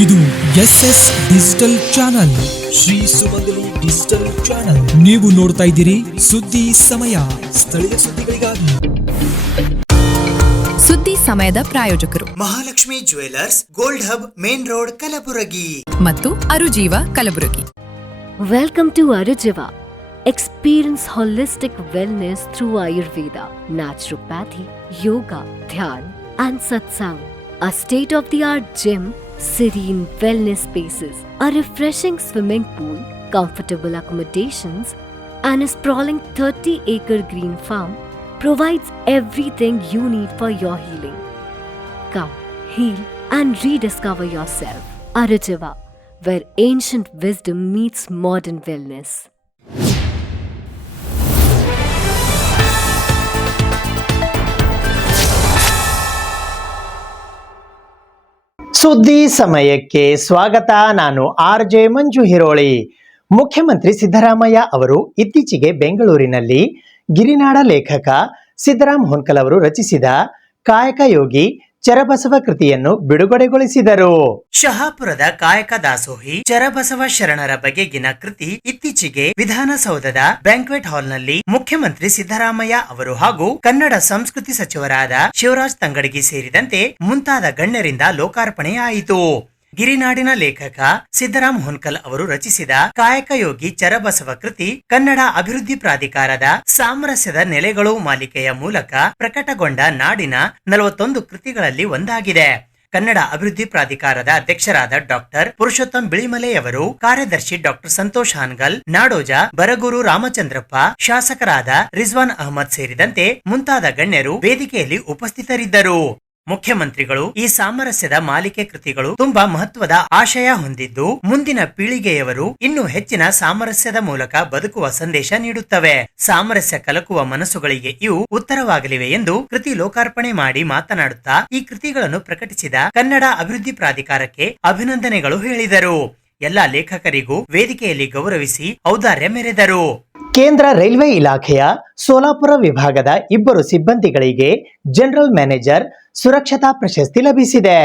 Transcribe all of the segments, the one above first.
ಇದು SS digital channel, Shri ಸುಮಂಗಲಿ digital channel. ನೀವು ನೋಡ್ತಾ ಇದ್ದೀರಿ ಸುದ್ದಿ ಸಮಯ, ಸ್ಥಳೀಯ ಸುದ್ದಿಗಳಿಗಾಗಿ. ಸುದ್ದಿ ಸಮಯದ ಪ್ರಾಯೋಜಕರು Mahalakshmi jewellers, gold hub, main road, Kalaburagi ಮತ್ತು ಅರುಜೀವ Kalaburagi. Welcome to Arujiva. Experience holistic wellness through Ayurveda, naturopathy, yoga, dhyan, and satsang. A state-of-the-art gym, serene wellness spaces, a refreshing swimming pool, comfortable accommodations, and a sprawling 30-acre green farm provides everything you need for your healing. Come, heal, and rediscover yourself. Arujiva, where ancient wisdom meets modern wellness. ಸುದ್ದಿ ಸಮಯಕ್ಕೆ ಸ್ವಾಗತ. ನಾನು RJ ಮಂಜು ಹಿರೋಳಿ. ಮುಖ್ಯಮಂತ್ರಿ ಸಿದ್ದರಾಮಯ್ಯ ಅವರು ಇತ್ತೀಚೆಗೆ ಬೆಂಗಳೂರಿನಲ್ಲಿ ಗಿರಿನಾಡ ಲೇಖಕ ಸಿದ್ದರಾಮ್ ಹೊನ್ಕಲ್ ಅವರು ರಚಿಸಿದ ಕಾಯಕ ಯೋಗಿ ಚರಬಸವ ಕೃತಿಯನ್ನು ಬಿಡುಗಡೆಗೊಳಿಸಿದರು. ಶಹಾಪುರದ ಕಾಯಕ ದಾಸೋಹಿ ಚರಬಸವ ಶರಣರ ಬಗೆಗಿನ ಕೃತಿ ಇತ್ತೀಚೆಗೆ ವಿಧಾನಸೌಧದ ಬ್ಯಾಂಕ್ವೆಟ್ ಹಾಲ್ನಲ್ಲಿ ಮುಖ್ಯಮಂತ್ರಿ ಸಿದ್ದರಾಮಯ್ಯ ಅವರು ಹಾಗೂ ಕನ್ನಡ ಸಂಸ್ಕೃತಿ ಸಚಿವರಾದ ಶಿವರಾಜ್ ತಂಗಡಗಿ ಸೇರಿದಂತೆ ಮುಂತಾದ ಗಣ್ಯರಿಂದ ಲೋಕಾರ್ಪಣೆಯಾಯಿತು. ಗಿರಿನಾಡಿನ ಲೇಖಕ ಸಿದ್ದರಾಮ್ ಹೊನ್ಕಲ್ ಅವರು ರಚಿಸಿದ ಕಾಯಕ ಯೋಗಿ ಚರಬಸವ ಕೃತಿ ಕನ್ನಡ ಅಭಿವೃದ್ಧಿ ಪ್ರಾಧಿಕಾರದ ಸಾಮರಸ್ಯದ ನೆಲೆಗಳು ಮಾಲಿಕೆಯ ಮೂಲಕ ಪ್ರಕಟಗೊಂಡ ನಾಡಿನ 41 ಕೃತಿಗಳಲ್ಲಿ ಒಂದಾಗಿದೆ. ಕನ್ನಡ ಅಭಿವೃದ್ಧಿ ಪ್ರಾಧಿಕಾರದ ಅಧ್ಯಕ್ಷರಾದ ಡಾಕ್ಟರ್ ಪುರುಷೋತ್ತಮ್ ಬಿಳಿಮಲೆಯವರು, ಕಾರ್ಯದರ್ಶಿ ಡಾಕ್ಟರ್ ಸಂತೋಷ್ ಹಾನ್ಗಲ್, ನಾಡೋಜ ಬರಗೂರು ರಾಮಚಂದ್ರಪ್ಪ, ಶಾಸಕರಾದ ರಿಜ್ವಾನ್ ಅಹಮದ್ ಸೇರಿದಂತೆ ಮುಂತಾದ ಗಣ್ಯರು ವೇದಿಕೆಯಲ್ಲಿ ಉಪಸ್ಥಿತರಿದ್ದರು. ಮುಖ್ಯಮಂತ್ರಿಗಳು ಈ ಸಾಮರಸ್ಯದ ಮಾಲಿಕೆ ಕೃತಿಗಳು ತುಂಬಾ ಮಹತ್ವದ ಆಶಯ ಹೊಂದಿದ್ದು, ಮುಂದಿನ ಪೀಳಿಗೆಯವರು ಇನ್ನೂ ಹೆಚ್ಚಿನ ಸಾಮರಸ್ಯದ ಮೂಲಕ ಬದುಕುವ ಸಂದೇಶ ನೀಡುತ್ತವೆ. ಸಾಮರಸ್ಯ ಕಲಕುವ ಮನಸ್ಸುಗಳಿಗೆ ಇವು ಉತ್ತರವಾಗಲಿವೆ ಎಂದು ಕೃತಿ ಲೋಕಾರ್ಪಣೆ ಮಾಡಿ ಮಾತನಾಡುತ್ತಾ ಈ ಕೃತಿಗಳನ್ನು ಪ್ರಕಟಿಸಿದ ಕನ್ನಡ ಅಭಿವೃದ್ಧಿ ಪ್ರಾಧಿಕಾರಕ್ಕೆ ಅಭಿನಂದನೆಗಳು ಹೇಳಿದರು. ಎಲ್ಲಾ ಲೇಖಕರಿಗೂ ವೇದಿಕೆಯಲ್ಲಿ ಗೌರವಿಸಿ ಔದಾರ್ಯ ಮೆರೆದರು. ಕೇಂದ್ರ ರೈಲ್ವೆ ಇಲಾಖೆಯ ಸೋಲಾಪುರ ವಿಭಾಗದ 2 ಸಿಬ್ಬಂದಿಗಳಿಗೆ ಜನರಲ್ ಮ್ಯಾನೇಜರ್ ಸುರಕ್ಷತಾ ಪ್ರಶಸ್ತಿ ಲಭಿಸಿದೆ.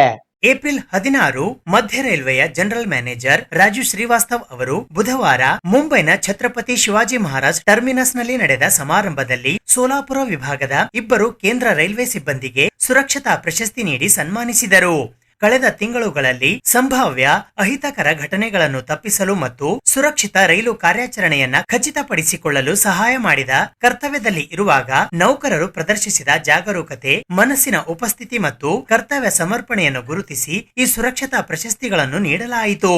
ಏಪ್ರಿಲ್ 16 ಮಧ್ಯ ರೈಲ್ವೆಯ ಜನರಲ್ ಮ್ಯಾನೇಜರ್ ರಾಜು ಶ್ರೀವಾಸ್ತವ್ ಅವರು ಬುಧವಾರ ಮುಂಬೈನ ಛತ್ರಪತಿ ಶಿವಾಜಿ ಮಹಾರಾಜ್ ಟರ್ಮಿನಸ್ ನಲ್ಲಿ ನಡೆದ ಸಮಾರಂಭದಲ್ಲಿ ಸೋಲಾಪುರ ವಿಭಾಗದ 2 ಕೇಂದ್ರ ರೈಲ್ವೆ ಸಿಬ್ಬಂದಿಗೆ ಸುರಕ್ಷತಾ ಪ್ರಶಸ್ತಿ ನೀಡಿ ಸನ್ಮಾನಿಸಿದರು. ಕಳೆದ ತಿಂಗಳುಗಳಲ್ಲಿ ಸಂಭಾವ್ಯ ಅಹಿತಕರ ಘಟನೆಗಳನ್ನು ತಪ್ಪಿಸಲು ಮತ್ತು ಸುರಕ್ಷಿತ ರೈಲು ಕಾರ್ಯಾಚರಣೆಯನ್ನ ಖಚಿತಪಡಿಸಿಕೊಳ್ಳಲು ಸಹಾಯ ಮಾಡಿದ ಕರ್ತವ್ಯದಲ್ಲಿ ಇರುವಾಗ ನೌಕರರು ಪ್ರದರ್ಶಿಸಿದ ಜಾಗರೂಕತೆ, ಮನಸ್ಸಿನ ಉಪಸ್ಥಿತಿ ಮತ್ತು ಕರ್ತವ್ಯ ಸಮರ್ಪಣೆಯನ್ನು ಗುರುತಿಸಿ ಈ ಸುರಕ್ಷತಾ ಪ್ರಶಸ್ತಿಗಳನ್ನು ನೀಡಲಾಯಿತು.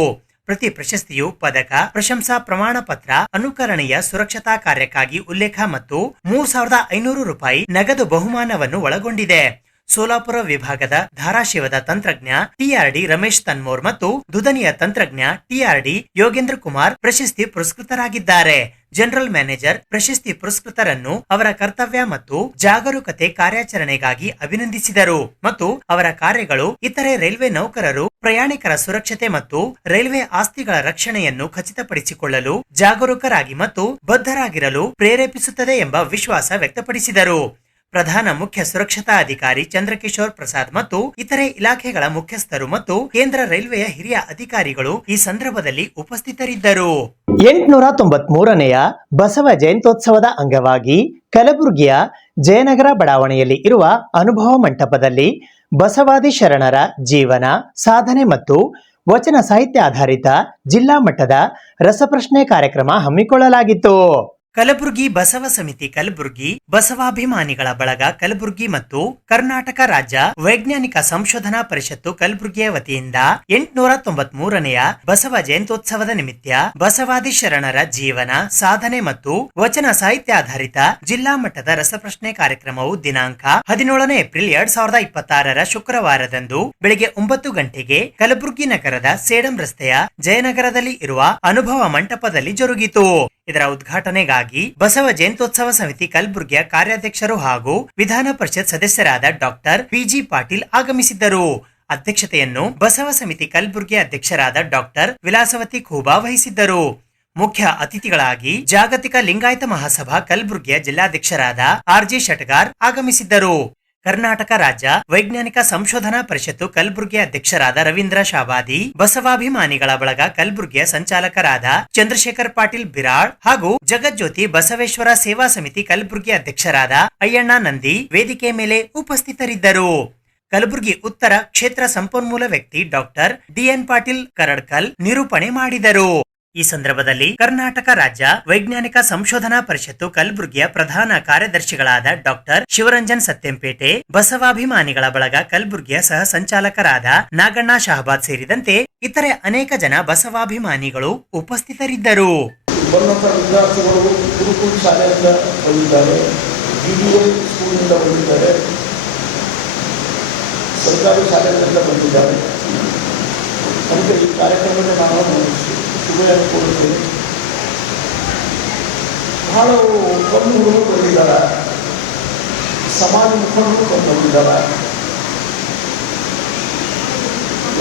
ಪ್ರತಿ ಪ್ರಶಸ್ತಿಯು ಪದಕ, ಪ್ರಶಂಸಾ ಪ್ರಮಾಣ ಪತ್ರ, ಅನುಕರಣೀಯ ಸುರಕ್ಷತಾ ಕಾರ್ಯಕ್ಕಾಗಿ ಉಲ್ಲೇಖ ಮತ್ತು 3,500 ರೂಪಾಯಿ ನಗದು ಬಹುಮಾನವನ್ನು ಒಳಗೊಂಡಿದೆ. ಸೋಲಾಪುರ ವಿಭಾಗದ ಧಾರಾಶಿವದ ತಂತ್ರಜ್ಞ TRD ರಮೇಶ್ ತನ್ಮೋರ್ ಮತ್ತು ದುದನಿಯ ತಂತ್ರಜ್ಞ TRD ಯೋಗೇಂದ್ರ ಕುಮಾರ್ ಪ್ರಶಸ್ತಿ ಪುರಸ್ಕೃತರಾಗಿದ್ದಾರೆ. ಜನರಲ್ ಮ್ಯಾನೇಜರ್ ಪ್ರಶಸ್ತಿ ಪುರಸ್ಕೃತರನ್ನು ಅವರ ಕರ್ತವ್ಯ ಮತ್ತು ಜಾಗರೂಕತೆ ಕಾರ್ಯಾಚರಣೆಗಾಗಿ ಅಭಿನಂದಿಸಿದರು ಮತ್ತು ಅವರ ಕಾರ್ಯಗಳು ಇತರೆ ರೈಲ್ವೆ ನೌಕರರು ಪ್ರಯಾಣಿಕರ ಸುರಕ್ಷತೆ ಮತ್ತು ರೈಲ್ವೆ ಆಸ್ತಿಗಳ ರಕ್ಷಣೆಯನ್ನು ಖಚಿತಪಡಿಸಿಕೊಳ್ಳಲು ಜಾಗರೂಕರಾಗಿ ಮತ್ತು ಬದ್ಧರಾಗಿರಲು ಪ್ರೇರೇಪಿಸುತ್ತದೆ ಎಂಬ ವಿಶ್ವಾಸ ವ್ಯಕ್ತಪಡಿಸಿದರು. ಪ್ರಧಾನ ಮುಖ್ಯ ಸುರಕ್ಷತಾ ಅಧಿಕಾರಿ ಚಂದ್ರಕಿಶೋರ್ ಪ್ರಸಾದ್ ಮತ್ತು ಇತರೆ ಇಲಾಖೆಗಳ ಮುಖ್ಯಸ್ಥರು ಮತ್ತು ಕೇಂದ್ರ ರೈಲ್ವೆಯ ಹಿರಿಯ ಅಧಿಕಾರಿಗಳು ಈ ಸಂದರ್ಭದಲ್ಲಿ ಉಪಸ್ಥಿತರಿದ್ದರು. 893ನೆಯ ಬಸವ ಜಯಂತ್ಯೋತ್ಸವದ ಅಂಗವಾಗಿ ಕಲಬುರಗಿಯ ಜಯನಗರ ಬಡಾವಣೆಯಲ್ಲಿ ಇರುವ ಅನುಭವ ಮಂಟಪದಲ್ಲಿ ಬಸವಾದಿ ಶರಣರ ಜೀವನ, ಸಾಧನೆ ಮತ್ತು ವಚನ ಸಾಹಿತ್ಯ ಆಧಾರಿತ ಜಿಲ್ಲಾ ಮಟ್ಟದ ರಸಪ್ರಶ್ನೆ ಕಾರ್ಯಕ್ರಮ ಹಮ್ಮಿಕೊಳ್ಳಲಾಗಿತ್ತು. ಕಲಬುರಗಿ ಬಸವ ಸಮಿತಿ ಕಲಬುರಗಿ, ಬಸವಾಭಿಮಾನಿಗಳ ಬಳಗ ಕಲಬುರಗಿ ಮತ್ತು ಕರ್ನಾಟಕ ರಾಜ್ಯ ವೈಜ್ಞಾನಿಕ ಸಂಶೋಧನಾ ಪರಿಷತ್ತು ಕಲಬುರಗಿಯ ವತಿಯಿಂದ 893ನೆಯ ಬಸವ ಜಯಂತ್ಯೋತ್ಸವದ ನಿಮಿತ್ತ ಬಸವಾದಿ ಶರಣರ ಜೀವನ, ಸಾಧನೆ ಮತ್ತು ವಚನ ಸಾಹಿತ್ಯ ಆಧಾರಿತ ಜಿಲ್ಲಾ ಮಟ್ಟದ ರಸಪ್ರಶ್ನೆ ಕಾರ್ಯಕ್ರಮವು ದಿನಾಂಕ 17 ಏಪ್ರಿಲ್ 2026 ಶುಕ್ರವಾರದಂದು ಬೆಳಗ್ಗೆ 9 ಗಂಟೆಗೆ ಕಲಬುರಗಿ ನಗರದ ಸೇಡಂ ರಸ್ತೆಯ ಜಯನಗರದಲ್ಲಿ ಇರುವ ಅನುಭವ ಮಂಟಪದಲ್ಲಿ ಜರುಗಿತು. ಇದರ ಉದ್ಘಾಟನೆಗಾಗಿ ಬಸವ ಜಯಂತ್ಯೋತ್ಸವ ಸಮಿತಿ ಕಲಬುರಗಿಯ ಕಾರ್ಯಾಧ್ಯಕ್ಷರು ಹಾಗೂ ವಿಧಾನ ಪರಿಷತ್ ಸದಸ್ಯರಾದ ಡಾಕ್ಟರ್ PG ಪಾಟೀಲ್ ಆಗಮಿಸಿದ್ದರು. ಅಧ್ಯಕ್ಷತೆಯನ್ನು ಬಸವ ಸಮಿತಿ ಕಲಬುರಗಿ ಅಧ್ಯಕ್ಷರಾದ ಡಾಕ್ಟರ್ ವಿಲಾಸವತಿ ಖೂಬಾ ವಹಿಸಿದ್ದರು. ಮುಖ್ಯ ಅತಿಥಿಗಳಾಗಿ ಜಾಗತಿಕ ಲಿಂಗಾಯತ ಮಹಾಸಭಾ ಕಲಬುರಗಿಯ ಜಿಲ್ಲಾಧ್ಯಕ್ಷರಾದ RJ ಶಟಗಾರ್ ಆಗಮಿಸಿದ್ದರು. ಕರ್ನಾಟಕ ರಾಜ್ಯ ವೈಜ್ಞಾನಿಕ ಸಂಶೋಧನಾ ಪರಿಷತ್ತು ಕಲಬುರಗಿ ಅಧ್ಯಕ್ಷರಾದ ರವೀಂದ್ರ ಶಾಬಾದಿ, ಬಸವಾಭಿಮಾನಿಗಳ ಬಳಗ ಕಲಬುರಗಿಯ ಸಂಚಾಲಕರಾದ ಚಂದ್ರಶೇಖರ್ ಪಾಟೀಲ್ ಬಿರಾಳ್ ಹಾಗೂ ಜಗಜ್ಯೋತಿ ಬಸವೇಶ್ವರ ಸೇವಾ ಸಮಿತಿ ಕಲಬುರಗಿ ಅಧ್ಯಕ್ಷರಾದ ಅಯ್ಯಣ್ಣ ನಂದಿ ವೇದಿಕೆ ಮೇಲೆ ಉಪಸ್ಥಿತರಿದ್ದರು. ಕಲಬುರಗಿ ಉತ್ತರ ಕ್ಷೇತ್ರ ಸಂಪನ್ಮೂಲ ವ್ಯಕ್ತಿ ಡಾಕ್ಟರ್ ಡಿಎನ್ ಪಾಟೀಲ್ ಕರಡ್ಕಲ್ ನಿರೂಪಣೆ ಮಾಡಿದರು. ಈ ಸಂದರ್ಭದಲ್ಲಿ ಕರ್ನಾಟಕ ರಾಜ್ಯ ವೈಜ್ಞಾನಿಕ ಸಂಶೋಧನಾ ಪರಿಷತ್ತು ಕಲಬುರಗಿಯ ಪ್ರಧಾನ ಕಾರ್ಯದರ್ಶಿಗಳಾದ ಡಾಕ್ಟರ್ ಶಿವರಂಜನ್ ಸತ್ಯಂಪೇಟೆ, ಬಸವಾಭಿಮಾನಿಗಳ ಬಳಗ ಕಲಬುರಗಿಯ ಸಹ ಸಂಚಾಲಕರಾದ ನಾಗಣ್ಣ ಶಹಬಾದ್ ಸೇರಿದಂತೆ ಇತರೆ ಅನೇಕ ಜನ ಬಸವಾಭಿಮಾನಿಗಳು ಉಪಸ್ಥಿತರಿದ್ದರು. ವಿದ್ಯಾರ್ಥಿಗಳು ಗುರುಕುಲ ಶಾಲೆಯಿಂದ ಬಂದಿದ್ದಾರೆ, BDL ಸ್ಕೂಲಿನಿಂದ ಬಂದಿದ್ದಾರೆ, ಸರ್ಕಾರಿ ಶಾಲೆಗಳಿಂದ ಬಂದಿದ್ದಾರೆ. ಅದಕ್ಕೆ ಈ ಕಾರ್ಯಕ್ರಮಕ್ಕೆ ನಾನು ಶುಭವನ್ನು ಕೋರುತ್ತೇನೆ. ಬಹಳ ಬಂಧುಗಳು ಬಂದಿದ್ದಾರೆ, ಸಮಾಜ ಮುಖಂಡರು ಬಂದಿದ್ದಾರೆ.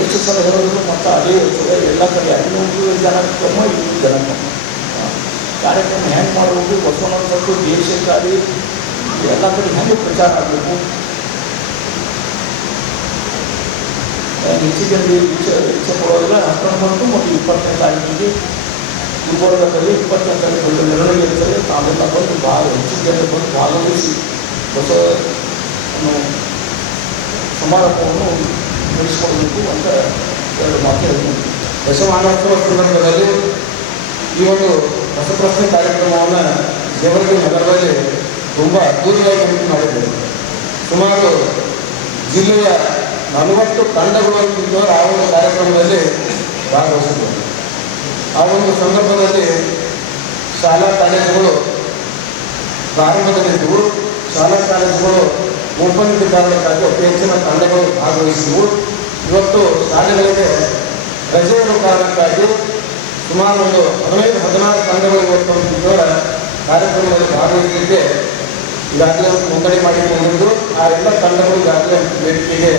ಎಷ್ಟು ಸಲ ಹೇಳಿದ್ರು ಮತ್ತು ಅದೇ ಇರ್ತದೆ. ಎಲ್ಲ ಕಡೆ 500 ಜನ ಕಮ್ಮ, 200 ಜನ ಕಮ್ಮ. ಕಾರ್ಯಕ್ರಮ ಹೆಂಗೆ ಮಾಡಬೇಕು, ಬಸವಣ್ಣನವರು ದೇಶಕ್ಕಾಗಿ ಎಲ್ಲ ಕಡೆ ಹೆಂಗೆ ಪ್ರಚಾರ ಆಗಬೇಕು, ಹೆಚ್ಚಿಗೆ ಇಚ್ಛೆ ಕೊಡೋದಿಲ್ಲ. 19 ಮತ್ತು 20ನೇ ತಾರೀಕಿಗೆ ಗುಲ್ಬರ್ಗದಲ್ಲಿ 20ನೇ ತಾರೀಕು ಮೆರವಣಿಗೆ ಇರ್ತದೆ. ತಾವೆಲ್ಲ ಬಂದು ಹೆಚ್ಚಿನ ಜನ ಬಂದು ಭಾಗವಹಿಸಿ ಬಸವ ಸಮಾರಂಭವನ್ನು ನಡೆಸಿಕೊಡಬೇಕು ಅಂತ 2 ಮಾತು ಹೇಳ್ಬೋದು. ದಶಮಾನೋತ್ಸವ ಸಂದರ್ಭದಲ್ಲಿ ಈ ಒಂದು ರಸಪ್ರಶ್ನೆ ಕಾರ್ಯಕ್ರಮವನ್ನು ದೇವರಗಿ ನಗರದಲ್ಲಿ ತುಂಬ ಅದ್ದೂರಿಯಾಗಿ ಮಾಡಿದ್ದೇವೆ. ಸುಮಾರು ಜಿಲ್ಲೆಯ 40 ತಂಡಗಳು ಆ ಒಂದು ಕಾರ್ಯಕ್ರಮದಲ್ಲಿ ಭಾಗವಹಿಸಿದ್ದರು. ಆ ಒಂದು ಸಂದರ್ಭದಲ್ಲಿ ಶಾಲಾ ಕಾಲೇಜುಗಳು ಪ್ರಾರಂಭದಲ್ಲಿದ್ದವು. ಶಾಲಾ ಕಾಲೇಜುಗಳು ಓಪನ್ ಕಾರಣಕ್ಕಾಗಿ ಅತಿ ಹೆಚ್ಚಿನ ತಂಡಗಳು ಭಾಗವಹಿಸಿದವು. ಇವತ್ತು ಶಾಲೆಗಳಿಗೆ ರಜೆ ಇರುವ ಕಾರಣಕ್ಕಾಗಿ ಸುಮಾರು ಒಂದು 15-16 ತಂಡಗಳು ಇವತ್ತು ಕಾರ್ಯಕ್ರಮದಲ್ಲಿ ಭಾಗವಹಿಸಲಿಕ್ಕೆ ಈಗಾಗಲೇ ನೋಂದಣಿ ಮಾಡಿಕೊಂಡಿದ್ದು ಆ ಎಲ್ಲ ತಂಡಗಳು ಈಗಾಗಲೇ ವೇದಿಕೆಗೆ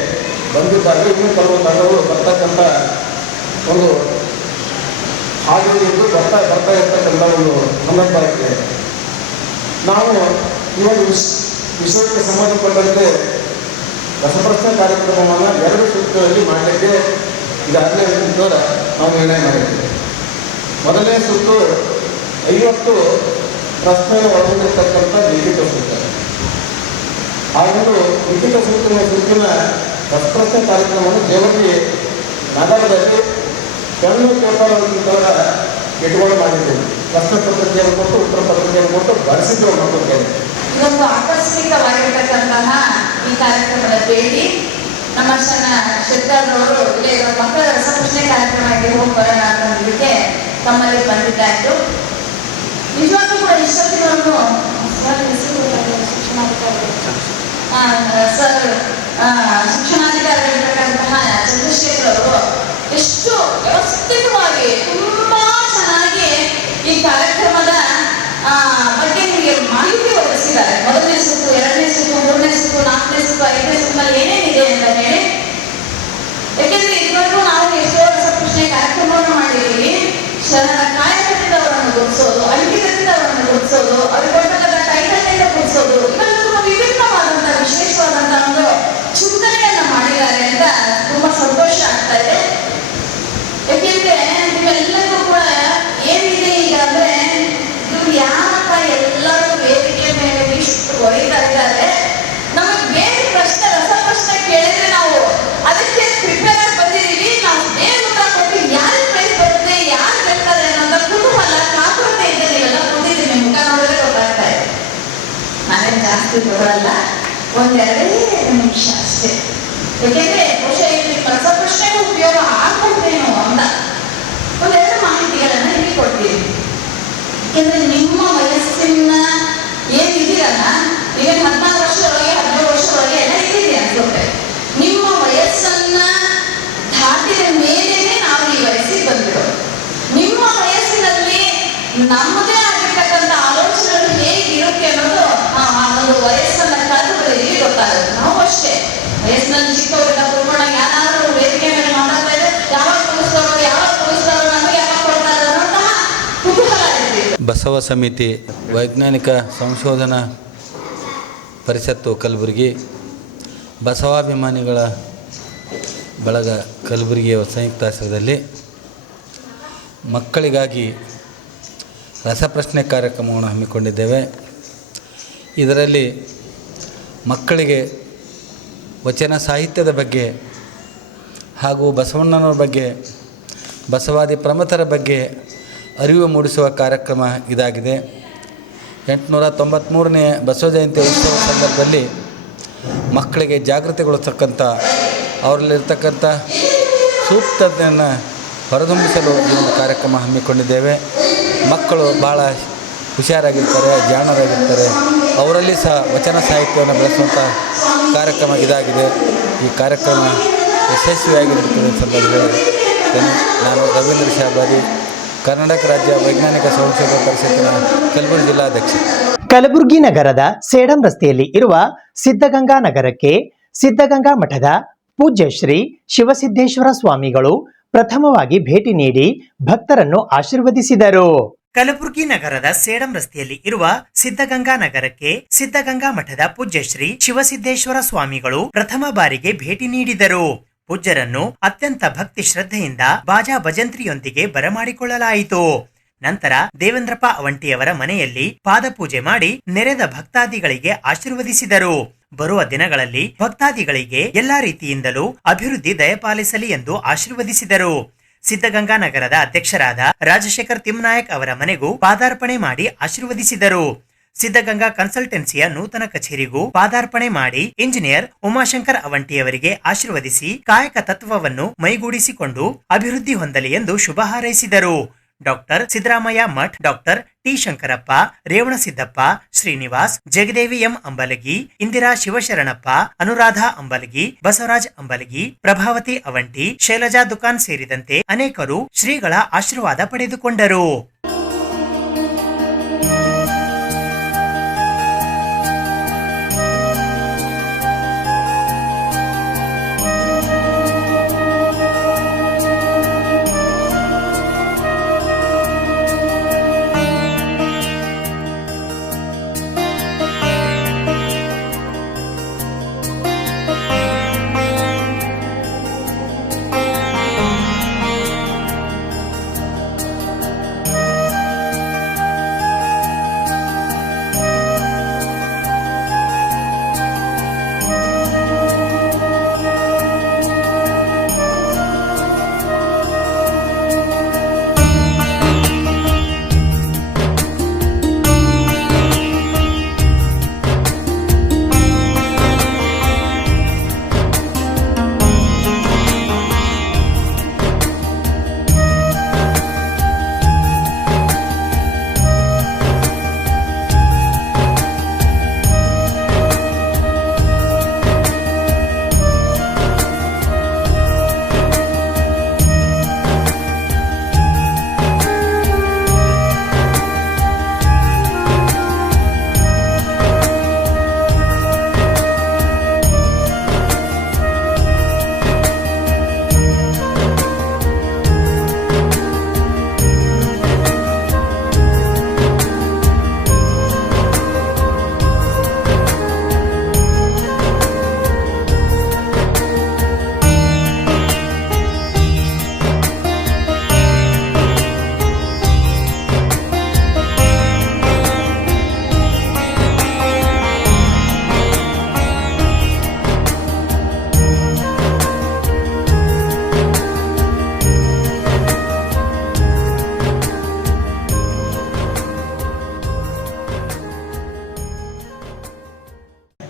ಬಂದಿದ್ದಾರೆ. ಇನ್ನೂ ಕೆಲವು ತಂಡಗಳು ಬರ್ತಕ್ಕಂಥ ಒಂದು ಹಾದಿಯಲ್ಲಿ ಬರ್ತಾ ಇರ್ತಕ್ಕಂಥ ಒಂದು ಸಂದರ್ಭ ಆಗಿದೆ. ನಾವು ಈ ಒಂದು ವಿಷಯಕ್ಕೆ ಸಂಬಂಧಪಟ್ಟಂತೆ ರಸಪ್ರಶ್ನೆ ಕಾರ್ಯಕ್ರಮವನ್ನು 2 ಸುತ್ತುಗಳಲ್ಲಿ ಮಾಡಲಿಕ್ಕೆ ಈಗಾಗಲೇ ನಾವು ನಿರ್ಣಯ ಮಾಡಿದ್ದೇವೆ. ಮೊದಲನೇ ಸುತ್ತು 50 ಪ್ರಶ್ನೆ ಒಳಗೊಂಡಿರ್ತಕ್ಕಂಥ ಲಿಖಿತ ಸೂತ್ರ. ಆ ಒಂದು ಲಿಖಿತ ಸುತ್ತಿನ ರಸಪ್ರಶ್ನೆ ಕಾರ್ಯಕ್ರಮವನ್ನು ದೇವರಿಗೆ ನಗರದಲ್ಲಿ ಪೆನ್ನು ಪೇಪರ್ ಅಂತವರ ಇಟ್ಕೊಂಡು ಮಾಡಿದ್ದೇವೆ. ಪ್ರಶ್ನೆ ಪತ್ರಿಕೆಯನ್ನು ಕೊಟ್ಟು ಉತ್ತರ ಪತ್ರಿಕೆಯನ್ನು ಕೊಟ್ಟು ಬರೆಸಿದ್ದೇವೆ ಮಕ್ಕಳಿಗೆ. ಇದೊಂದು ಆಕಸ್ಮಿಕವಾಗಿರ್ತಕ್ಕಂತಹ ಈ ಕಾರ್ಯಕ್ರಮದ ಬೇಡಿ ನಮ್ಮ ಶೆಟ್ಟರ್ರವರು ಇಲ್ಲಿ ಮಕ್ಕಳ ರಸಪ್ರಶ್ನೆ ಕಾರ್ಯಕ್ರಮ ಹೋಗಿ ಬರೋಣ ಅನ್ನೋದಕ್ಕೆ ತಮ್ಮಲ್ಲಿ ಬಂದಿದ್ದಾಯಿತು. ನಿಜವಾಗ್ಲೂ ಕೂಡ ಇಷ್ಟೊತ್ತಿನವರೆಗೂ ಶಿಕ್ಷಣಾಧಿಕಾರಿಗಳಿರ್ತಕ್ಕಂತಹ ಚಂದ್ರಶೇಖರ್ ಅವರು ಎಷ್ಟು ವ್ಯವಸ್ಥಿತವಾಗಿ ತುಂಬಾ ಚೆನ್ನಾಗಿ ಈ ಕಾರ್ಯಕ್ರಮದ ಬಗ್ಗೆ ನಿಮಗೆ ಮಾಹಿತಿ ಒದಗಿಸಿದ್ದಾರೆ. ಮೊದಲನೇ ಸುತ್ತು, 2ನೇ ಸುತ್ತು, 3ನೇ ಸುತ್ತು, 4ನೇ ಸುತ್ತು, 5ನೇ ಸುತ್ತಿನಲ್ಲಿ ಏನೇನಿದೆ ಅಂತ ಹೇಳಿ. ಯಾಕೆಂದ್ರೆ ಇದುವರೆಗೂ ನಾವು ಎಷ್ಟೋ ರಸಪ್ರಶ್ನೆ ಕಾರ್ಯಕ್ರಮವನ್ನು ಮಾಡಿದ್ದೀವಿ. ಶರಣರ ಕಾಯಕದಿಂದ ಅವರನ್ನು ಗುರುತಿಸೋದು, ಅಂಕಿತದಿಂದ ಅವರನ್ನು ಗುರುತಿಸೋದು, ಅವ್ರಿಗೆ ಕೊಟ್ಟಂತ ಟೈಟಲ್ನಿಂದ ಗುರುತಿಸೋದು, ಇವೆಲ್ಲರೂ ವಿಭಿನ್ನವಾದಂತಹ ವಿಶೇಷವಾದಂತಹ ಒಂದು ಚಿಂತನೆಯನ್ನ ಮಾಡಿದ್ದಾರೆ ಅಂತ ತುಂಬಾ ಸಂತೋಷ ಆಗ್ತಾ ಇದೆ. ಯಾಕೆಂದ್ರೆ ನೀವೆಲ್ಲರಿಗೂ ಕೂಡ ಏನಿದೆ ಈಗ ಅಂದ್ರೆ ಇವ್ರು ಯಾರಪ್ಪ ಎಲ್ಲರೂ ವೇದಿಕೆ ಮೇಲೆ ಇಷ್ಟು ಹೊಡಿತಾ ಇದ್ದಾರೆ. ನಮಗೆ ಬೇರೆ ಪ್ರಶ್ನೆ ರಸಪ್ರಶ್ನೆ ಕೇಳಿದ್ರೆ ನಾವು ಅದಕ್ಕೆ ಪ್ರಿಪೇರ್ ಆಗಿ ಬಂದಿದ್ದೀವಿ. ನಾವು ಬೇರೆ ಉತ್ತರ ಕೊಟ್ಟು ಯಾರಿಗೆ ಪ್ರೈಸ್ ಬರುತ್ತೆ, ಯಾರು ಗೆಲ್ತಾರೆ ಅನ್ನೋ ಕುತೂಹಲ ಕಾತುರತೆಯಿಂದ ನೀವೆಲ್ಲ ಕೂತಿದ್ದೀವಿ. ಮುಖ ನೋಡಿದ್ರೆ ಗೊತ್ತಾಗ್ತಾ ಇದೆ. ನಾನೇನು ಜಾಸ್ತಿ ಬರಲ್ಲ, 1-2 ನಿಮಿಷ ಅಷ್ಟೇ. ಯಾಕೆಂದ್ರೆ ಬಹುಶಃ ಇಲ್ಲಿ ರಸಪ್ರಶ್ನೆಗೆ ಉಪಯೋಗ ಆಗ್ಬೋದೇನೋ ಅಂತ 1-2 ಮಾಹಿತಿಗಳನ್ನ ಇಲ್ಲಿ ಕೊಡ್ತೀವಿ. ಯಾಕೆಂದ್ರೆ ನಿಮ್ಮ ವಯಸ್ಸಿನ ಏನಿದ್ದೀರಲ್ಲ, ಈಗ 14 ವರ್ಷದೊಳಗೆ 17 ವರ್ಷದೊಳಗೆ ಎಲ್ಲ ಇದ್ದೀರಿ ಅನ್ಸುತ್ತೆ. ನಿಮ್ಮ ವಯಸ್ಸನ್ನ ದಾಟಿದ ಮೇಲೇನೆ ನಾವು ಈ ವಯಸ್ಸಿಗೆ ಬಂದಿರೋದು. ನಿಮ್ಮ ವಯಸ್ಸಿನಲ್ಲಿ ನಮ್ಮದೇ ಆಗಿರ್ತಕ್ಕಂಥ ಆಲೋಚನೆಗಳು ಹೇಗಿರುತ್ತೆ ಅನ್ನೋದು ಆ ಒಂದು ವಯಸ್ಸನ್ನ ಕಳೆದು ಗೊತ್ತಾಗುತ್ತೆ. ನಾವು ಅಷ್ಟೇ ವಯಸ್ಸಿನಲ್ಲಿ ಚಿಕ್ಕವರಿಂದ ಕುರ್ಕೊಂಡು ಯಾರಾದ್ರೂ ವೇದಿಕೆ ಮೇಲೆ ಮಾತಾಡ್ತಾ ಇದ್ರೆ ಯಾವಾಗ ಕೂರಿಸ್ತಾರೋ ನಮಗೆ ಯಾವಾಗ ಕೊಡ್ತಾರೆ ಅನ್ನೋಂತಹ ಕುತೂಹಲ ಇರ್ತೀವಿ. ಬಸವ ಸಮಿತಿ ವೈಜ್ಞಾನಿಕ ಸಂಶೋಧನಾ ಪರಿಷತ್ತು ಕಲಬುರಗಿ ಬಸವಾಭಿಮಾನಿಗಳ ಬಳಗ ಕಲಬುರಗಿಯ ಸಂಯುಕ್ತ ಆಶ್ರಯದಲ್ಲಿ ಮಕ್ಕಳಿಗಾಗಿ ರಸಪ್ರಶ್ನೆ ಕಾರ್ಯಕ್ರಮವನ್ನು ಹಮ್ಮಿಕೊಂಡಿದ್ದೇವೆ. ಇದರಲ್ಲಿ ಮಕ್ಕಳಿಗೆ ವಚನ ಸಾಹಿತ್ಯದ ಬಗ್ಗೆ ಹಾಗೂ ಬಸವಣ್ಣನವರ ಬಗ್ಗೆ, ಬಸವಾದಿ ಪ್ರಮಥರ ಬಗ್ಗೆ ಅರಿವು ಮೂಡಿಸುವ ಕಾರ್ಯಕ್ರಮ ಇದಾಗಿದೆ. 893ನೇ ಬಸವ ಜಯಂತಿ ಉತ್ಸವ ಸಂದರ್ಭದಲ್ಲಿ ಮಕ್ಕಳಿಗೆ ಜಾಗೃತಿಗೊಳಿಸ್ತಕ್ಕಂಥ, ಅವರಲ್ಲಿರ್ತಕ್ಕಂಥ ಸೂಕ್ತತೆಯನ್ನು ಹೊರತುಂಬಿಸಲು ಈ ಒಂದು ಕಾರ್ಯಕ್ರಮ ಹಮ್ಮಿಕೊಂಡಿದ್ದೇವೆ. ಮಕ್ಕಳು ಭಾಳ ಹುಷಾರಾಗಿರ್ತಾರೆ, ಜಾಣರಾಗಿರ್ತಾರೆ. ಅವರಲ್ಲಿ ಸಹ ವಚನ ಸಾಹಿತ್ಯವನ್ನು ಬೆಳೆಸುವಂಥ ಕಾರ್ಯಕ್ರಮ ಇದಾಗಿದೆ. ಈ ಕಾರ್ಯಕ್ರಮ ಯಶಸ್ವಿಯಾಗಿರುತ್ತದೆ ಸಂದರ್ಭದಲ್ಲಿ ನಾನು ರವೀಂದ್ರ ಶಾಬಾದಿ, ಕರ್ನಾಟಕ ರಾಜ್ಯ ವೈಜ್ಞಾನಿಕ ಸಂಶೋಧನಾ ಪರಿಷತ್ತಿನ ಕಲಬುರಗಿ ಜಿಲ್ಲಾಧ್ಯಕ್ಷ. ಕಲಬುರಗಿ ನಗರದ ಸೇಡಂ ರಸ್ತೆಯಲ್ಲಿ ಇರುವ ಸಿದ್ಧಗಂಗಾ ನಗರಕ್ಕೆ ಸಿದ್ಧಗಂಗಾ ಮಠದ ಪೂಜ್ಯ ಶ್ರೀ ಶಿವಸಿದ್ದೇಶ್ವರ ಸ್ವಾಮಿಗಳು ಪ್ರಥಮವಾಗಿ ಭೇಟಿ ನೀಡಿ ಭಕ್ತರನ್ನು ಆಶೀರ್ವದಿಸಿದರು. ಕಲಬುರಗಿ ನಗರದ ಸೇಡಂ ರಸ್ತೆಯಲ್ಲಿ ಇರುವ ಸಿದ್ಧಗಂಗಾ ನಗರಕ್ಕೆ ಸಿದ್ಧಗಂಗಾ ಮಠದ ಪೂಜ್ಯ ಶ್ರೀ ಶಿವಸಿದ್ದೇಶ್ವರ ಸ್ವಾಮಿಗಳು ಪ್ರಥಮ ಬಾರಿಗೆ ಭೇಟಿ ನೀಡಿದರು. ಪೂಜ್ಯರನ್ನು ಅತ್ಯಂತ ಭಕ್ತಿ ಶ್ರದ್ಧೆಯಿಂದ ಬಾಜಾ ಭಜಂತ್ರಿಯೊಂದಿಗೆ ಬರಮಾಡಿಕೊಳ್ಳಲಾಯಿತು. ನಂತರ ದೇವೇಂದ್ರಪ್ಪ ಅವಂಟಿಯವರ ಮನೆಯಲ್ಲಿ ಪಾದಪೂಜೆ ಮಾಡಿ ನೆರೆದ ಭಕ್ತಾದಿಗಳಿಗೆ ಆಶೀರ್ವದಿಸಿದರು. ಬರುವ ದಿನಗಳಲ್ಲಿ ಭಕ್ತಾದಿಗಳಿಗೆ ಎಲ್ಲಾ ರೀತಿಯಿಂದಲೂ ಅಭಿವೃದ್ಧಿ ದಯಪಾಲಿಸಲಿ ಎಂದು ಆಶೀರ್ವದಿಸಿದರು. ಸಿದ್ಧಗಂಗಾ ನಗರದ ಅಧ್ಯಕ್ಷರಾದ ರಾಜಶೇಖರ್ ತಿಮ್ನಾಯಕ್ ಅವರ ಮನೆಗೂ ಪಾದಾರ್ಪಣೆ ಮಾಡಿ ಆಶೀರ್ವದಿಸಿದರು. ಸಿದ್ಧಗಂಗಾ ಕನ್ಸಲ್ಟೆನ್ಸಿಯ ನೂತನ ಕಚೇರಿಗೂ ಪಾದಾರ್ಪಣೆ ಮಾಡಿ ಇಂಜಿನಿಯರ್ ಉಮಾಶಂಕರ್ ಅವಂಟಿಯವರಿಗೆ ಆಶೀರ್ವದಿಸಿ ಕಾಯಕ ತತ್ವವನ್ನು ಮೈಗೂಡಿಸಿಕೊಂಡು ಅಭಿವೃದ್ಧಿ ಹೊಂದಲಿ ಎಂದು ಶುಭ ಹಾರೈಸಿದರು. Doctor Siddaramaiah Math, doctor T Shankarappa, Revanasiddappa, Srinivas, Jagadevi M Ambalagi, Indira Shivasharanappa, Anuradha Ambalagi, Basavaraj Ambalagi, Prabhavati Avanti, Shailaja Dukan ಸೇರಿದಂತೆ ಅನೇಕರು ಶ್ರೀಗಳ ಆಶೀರ್ವಾದ ಪಡೆದುಕೊಂಡರು.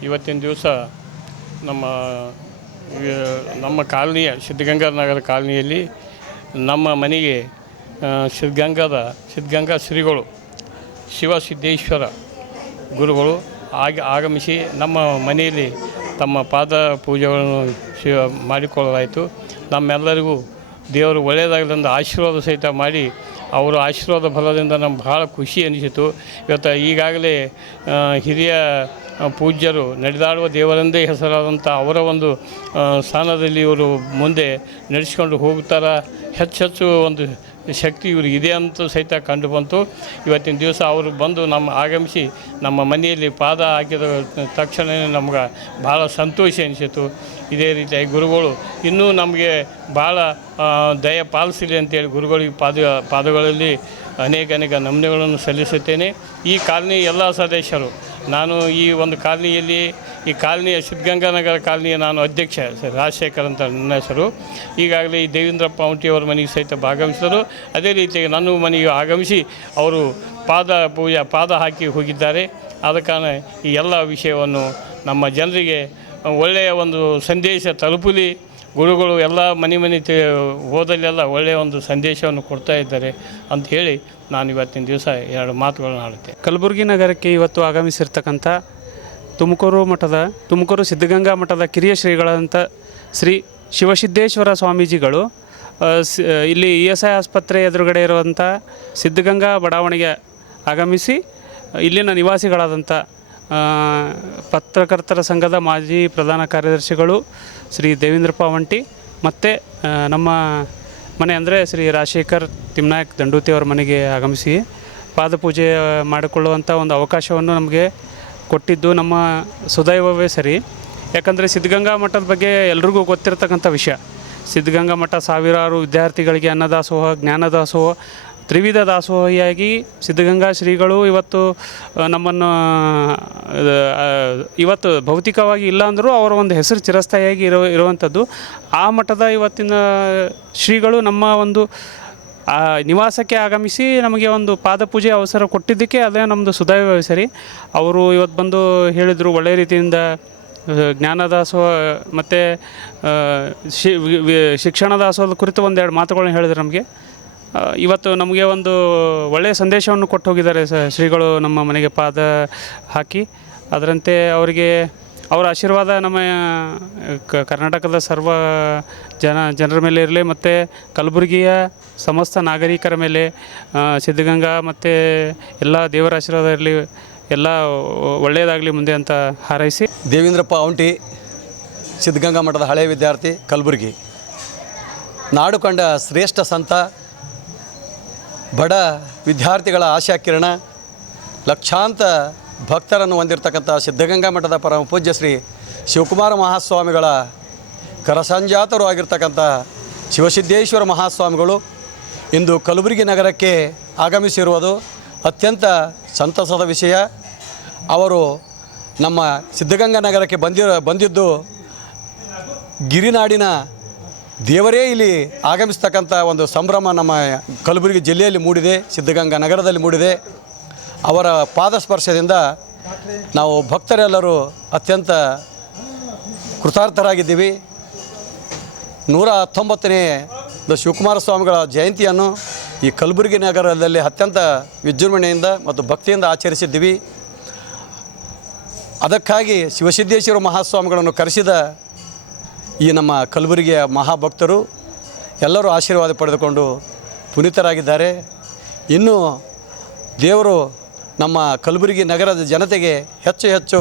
ಇವತ್ತಿನ ದಿವಸ ನಮ್ಮ ಕಾಲನಿಯ ಸಿದ್ಧಗಂಗಾ ನಗರ ಕಾಲನಿಯಲ್ಲಿ ನಮ್ಮ ಮನೆಗೆ ಸಿದ್ಧಗಂಗಾ ಶ್ರೀಗಳು ಶಿವಸಿದ್ದೇಶ್ವರ ಗುರುಗಳು ಆಗಮಿಸಿ ನಮ್ಮ ಮನೆಯಲ್ಲಿ ತಮ್ಮ ಪಾದ ಪೂಜೆಗಳನ್ನು ಮಾಡಿಕೊಳ್ಳಲಾಯಿತು. ನಮ್ಮೆಲ್ಲರಿಗೂ ದೇವರು ಒಳ್ಳೆಯದಾಗಲೆಂದು ಆಶೀರ್ವಾದ ಸಹಿತ ಮಾಡಿ ಅವರ ಆಶೀರ್ವಾದ ಫಲದಿಂದ ನಮ್ಗೆ ಭಾಳ ಖುಷಿ ಅನಿಸಿತು. ಇವತ್ತು ಈಗಾಗಲೇ ಹಿರಿಯ ಪೂಜ್ಯರು ನಡೆದಾಡುವ ದೇವರೆಂದೇ ಹೆಸರಾದಂಥ ಅವರ ಒಂದು ಸ್ಥಾನದಲ್ಲಿ ಇವರು ಮುಂದೆ ನಡೆಸ್ಕೊಂಡು ಹೋಗ್ತಾರೆ. ಹೆಚ್ಚು ಒಂದು ಶಕ್ತಿ ಇವ್ರಿಗೆ ಇದೆ ಅಂತ ಸಹಿತ ಕಂಡು ಬಂತು. ಇವತ್ತಿನ ದಿವಸ ಅವರು ಬಂದು ಆಗಮಿಸಿ ನಮ್ಮ ಮನೆಯಲ್ಲಿ ಪಾದ ಹಾಕಿದ ತಕ್ಷಣ ನಮ್ಗೆ ಭಾಳ ಸಂತೋಷ ಅನಿಸಿತು. ಇದೇ ರೀತಿಯಾಗಿ ಗುರುಗಳು ಇನ್ನೂ ನಮಗೆ ಭಾಳ ದಯ ಪಾಲಿಸಲಿ ಅಂತೇಳಿ ಗುರುಗಳಿಗೆ ಪಾದಗಳಲ್ಲಿ ಅನೇಕ ನಮನಗಳನ್ನು ಸಲ್ಲಿಸುತ್ತೇನೆ. ಈ ಕಾಲನಿ ಎಲ್ಲ ಸದಸ್ಯರು, ನಾನು ಈ ಒಂದು ಕಾಲನಿಯಲ್ಲಿ, ಈ ಕಾಲನಿಯ ಸಿದ್ಧಗಂಗಾನಗರ ಕಾಲನಿಯ ನಾನು ಅಧ್ಯಕ್ಷ ರಾಜಶೇಖರ್ ಅಂತ ನನ್ನ ಹೆಸರು. ಈಗಾಗಲೇ ಈ ದೇವೇಂದ್ರಪ್ಪ ಔಂಟಿಯವರ ಮನೆಗೆ ಸಹಿತ ಭಾಗವಹಿಸಿದರು. ಅದೇ ರೀತಿಯಾಗಿ ನನ್ನ ಮನೆಗೆ ಆಗಮಿಸಿ ಅವರು ಪಾದ ಹಾಕಿ ಹೋಗಿದ್ದಾರೆ. ಆದ ಕಾರಣ ಈ ಎಲ್ಲ ವಿಷಯವನ್ನು ನಮ್ಮ ಜನರಿಗೆ ಒಳ್ಳೆಯ ಒಂದು ಸಂದೇಶ ತಲುಪಲಿ. ಗುರುಗಳು ಎಲ್ಲ ಮನೆ ಹೋದಲ್ಲೆಲ್ಲ ಒಳ್ಳೆಯ ಒಂದು ಸಂದೇಶವನ್ನು ಕೊಡ್ತಾ ಇದ್ದಾರೆ ಅಂತ ಹೇಳಿ ನಾನು ಇವತ್ತಿನ ದಿವಸ 2 ಮಾತುಗಳನ್ನು ಆಡುತ್ತೇನೆ. ಕಲಬುರಗಿ ನಗರಕ್ಕೆ ಇವತ್ತು ಆಗಮಿಸಿರ್ತಕ್ಕಂಥ ತುಮಕೂರು ಸಿದ್ಧಗಂಗಾ ಮಠದ ಕಿರಿಯ ಶ್ರೀಗಳಂಥ ಶ್ರೀ ಶಿವಸಿದ್ದೇಶ್ವರ ಸ್ವಾಮೀಜಿಗಳು ಇಲ್ಲಿ ESI ಆಸ್ಪತ್ರೆ ಎದುರುಗಡೆ ಇರುವಂಥ ಸಿದ್ಧಗಂಗಾ ಬಡಾವಣೆಗೆ ಆಗಮಿಸಿ ಇಲ್ಲಿನ ನಿವಾಸಿಗಳಾದಂಥ ಪತ್ರಕರ್ತರ ಸಂಘದ ಮಾಜಿ ಪ್ರಧಾನ ಕಾರ್ಯದರ್ಶಿಗಳು ಶ್ರೀ ದೇವೇಂದ್ರಪ್ಪ ವಂಟಿ ಮತ್ತು ನಮ್ಮ ಮನೆ ಅಂದರೆ ಶ್ರೀ ರಾಜಶೇಖರ್ ತಿಮ್ನಾಯಕ್ ದಂಡೂತಿ ಅವರ ಮನೆಗೆ ಆಗಮಿಸಿ ಪಾದಪೂಜೆ ಮಾಡಿಕೊಳ್ಳುವಂಥ ಒಂದು ಅವಕಾಶವನ್ನು ನಮಗೆ ಕೊಟ್ಟಿದ್ದು ನಮ್ಮ ಸುದೈವವೇ ಸರಿ. ಯಾಕಂದರೆ ಸಿದ್ಧಗಂಗಾ ಮಠದ ಬಗ್ಗೆ ಎಲ್ರಿಗೂ ಗೊತ್ತಿರತಕ್ಕಂಥ ವಿಷಯ. ಸಿದ್ಧಗಂಗಾ ಮಠ ಸಾವಿರಾರು ವಿದ್ಯಾರ್ಥಿಗಳಿಗೆ ಅನ್ನದಾಸೋಹ, ಜ್ಞಾನದಾಸೋಹ, ತ್ರಿವಿಧ ದಾಸೋಹಿಯಾಗಿ ಸಿದ್ಧಗಂಗಾ ಶ್ರೀಗಳು ಇವತ್ತು ಭೌತಿಕವಾಗಿ ಇಲ್ಲ ಅಂದರೂ ಅವರ ಒಂದು ಹೆಸರು ಚಿರಸ್ಥಾಯಿಯಾಗಿ ಇರುವಂಥದ್ದು. ಆ ಮಠದ ಇವತ್ತಿನ ಶ್ರೀಗಳು ನಮ್ಮ ಒಂದು ನಿವಾಸಕ್ಕೆ ಆಗಮಿಸಿ ನಮಗೆ ಒಂದು ಪಾದಪೂಜೆ ಅವಸರ ಕೊಟ್ಟಿದ್ದಕ್ಕೆ ಅದೇ ನಮ್ಮದು ಸುದೈವ ಸರಿ. ಅವರು ಇವತ್ತು ಬಂದು ಹೇಳಿದರು ಒಳ್ಳೆಯ ರೀತಿಯಿಂದ ಜ್ಞಾನದಾಸೋಹ ಮತ್ತು ಶಿಕ್ಷಣ ದಾಸೋಹದ ಕುರಿತು 2 ಮಾತುಗಳನ್ನ ಹೇಳಿದ್ರು ನಮಗೆ. ಇವತ್ತು ನಮಗೆ ಒಂದು ಒಳ್ಳೆಯ ಸಂದೇಶವನ್ನು ಕೊಟ್ಟು ಹೋಗಿದ್ದಾರೆ ಶ್ರೀಗಳು ನಮ್ಮ ಮನೆಗೆ ಪಾದ ಹಾಕಿ. ಅದರಂತೆ ಅವರಿಗೆ ಅವರ ಆಶೀರ್ವಾದ ನಮ್ಮ ಕರ್ನಾಟಕದ ಸರ್ವ ಜನರ ಮೇಲೆ ಇರಲಿ ಮತ್ತು ಕಲಬುರಗಿಯ ಸಮಸ್ತ ನಾಗರಿಕರ ಮೇಲೆ ಸಿದ್ಧಗಂಗಾ ಮತ್ತು ಎಲ್ಲ ದೇವರ ಆಶೀರ್ವಾದ ಇರಲಿ, ಎಲ್ಲ ಒಳ್ಳೆಯದಾಗಲಿ ಮುಂದೆ ಅಂತ ಹಾರೈಸಿ. ದೇವೇಂದ್ರಪ್ಪ ಔಂಟಿ, ಸಿದ್ಧಗಂಗಾ ಮಠದ ಹಳೆಯ ವಿದ್ಯಾರ್ಥಿ, ಕಲಬುರಗಿ. ನಾಡು ಕಂಡ ಶ್ರೇಷ್ಠ ಸಂತ, ಬಡ ವಿದ್ಯಾರ್ಥಿಗಳ ಆಶಾಕಿರಣ, ಲಕ್ಷಾಂತರ ಭಕ್ತರನ್ನು ಹೊಂದಿರತಕ್ಕಂಥ ಸಿದ್ಧಗಂಗಾ ಮಠದ ಪರಮ ಪೂಜ್ಯ ಶ್ರೀ ಶಿವಕುಮಾರ ಮಹಾಸ್ವಾಮಿಗಳ ಕರಸಂಜಾತರು ಆಗಿರ್ತಕ್ಕಂಥ ಶಿವಸಿದ್ದೇಶ್ವರ ಮಹಾಸ್ವಾಮಿಗಳು ಇಂದು ಕಲಬುರಗಿ ನಗರಕ್ಕೆ ಆಗಮಿಸಿರುವುದು ಅತ್ಯಂತ ಸಂತಸದ ವಿಷಯ. ಅವರು ನಮ್ಮ ಸಿದ್ಧಗಂಗಾ ನಗರಕ್ಕೆ ಬಂದಿದ್ದು ಗಿರಿನಾಡಿನ ದೇವರೇ ಇಲ್ಲಿ ಆಗಮಿಸ್ತಕ್ಕಂಥ ಒಂದು ಸಂಭ್ರಮ ನಮ್ಮ ಕಲಬುರಗಿ ಜಿಲ್ಲೆಯಲ್ಲಿ ಮೂಡಿದೆ, ಸಿದ್ಧಗಂಗಾ ನಗರದಲ್ಲಿ ಮೂಡಿದೆ. ಅವರ ಪಾದಸ್ಪರ್ಶದಿಂದ ನಾವು ಭಕ್ತರೆಲ್ಲರೂ ಅತ್ಯಂತ ಕೃತಾರ್ಥರಾಗಿದ್ದೀವಿ. 119ನೇ ಶಿವಕುಮಾರ ಸ್ವಾಮಿಗಳ ಜಯಂತಿಯನ್ನು ಈ ಕಲಬುರಗಿ ನಗರದಲ್ಲಿ ಅತ್ಯಂತ ವಿಜೃಂಭಣೆಯಿಂದ ಮತ್ತು ಭಕ್ತಿಯಿಂದ ಆಚರಿಸಿದ್ದೀವಿ. ಅದಕ್ಕಾಗಿ ಶಿವಸಿದ್ದೇಶ್ವರ ಮಹಾಸ್ವಾಮಿಗಳನ್ನು ಕರೆಸಿದ ಈ ನಮ್ಮ ಕಲಬುರಗಿಯ ಮಹಾಭಕ್ತರು ಎಲ್ಲರೂ ಆಶೀರ್ವಾದ ಪಡೆದುಕೊಂಡು ಪುನೀತರಾಗಿದ್ದಾರೆ. ಇನ್ನು ದೇವರು ನಮ್ಮ ಕಲಬುರಗಿ ನಗರದ ಜನತೆಗೆ ಹೆಚ್ಚು ಹೆಚ್ಚು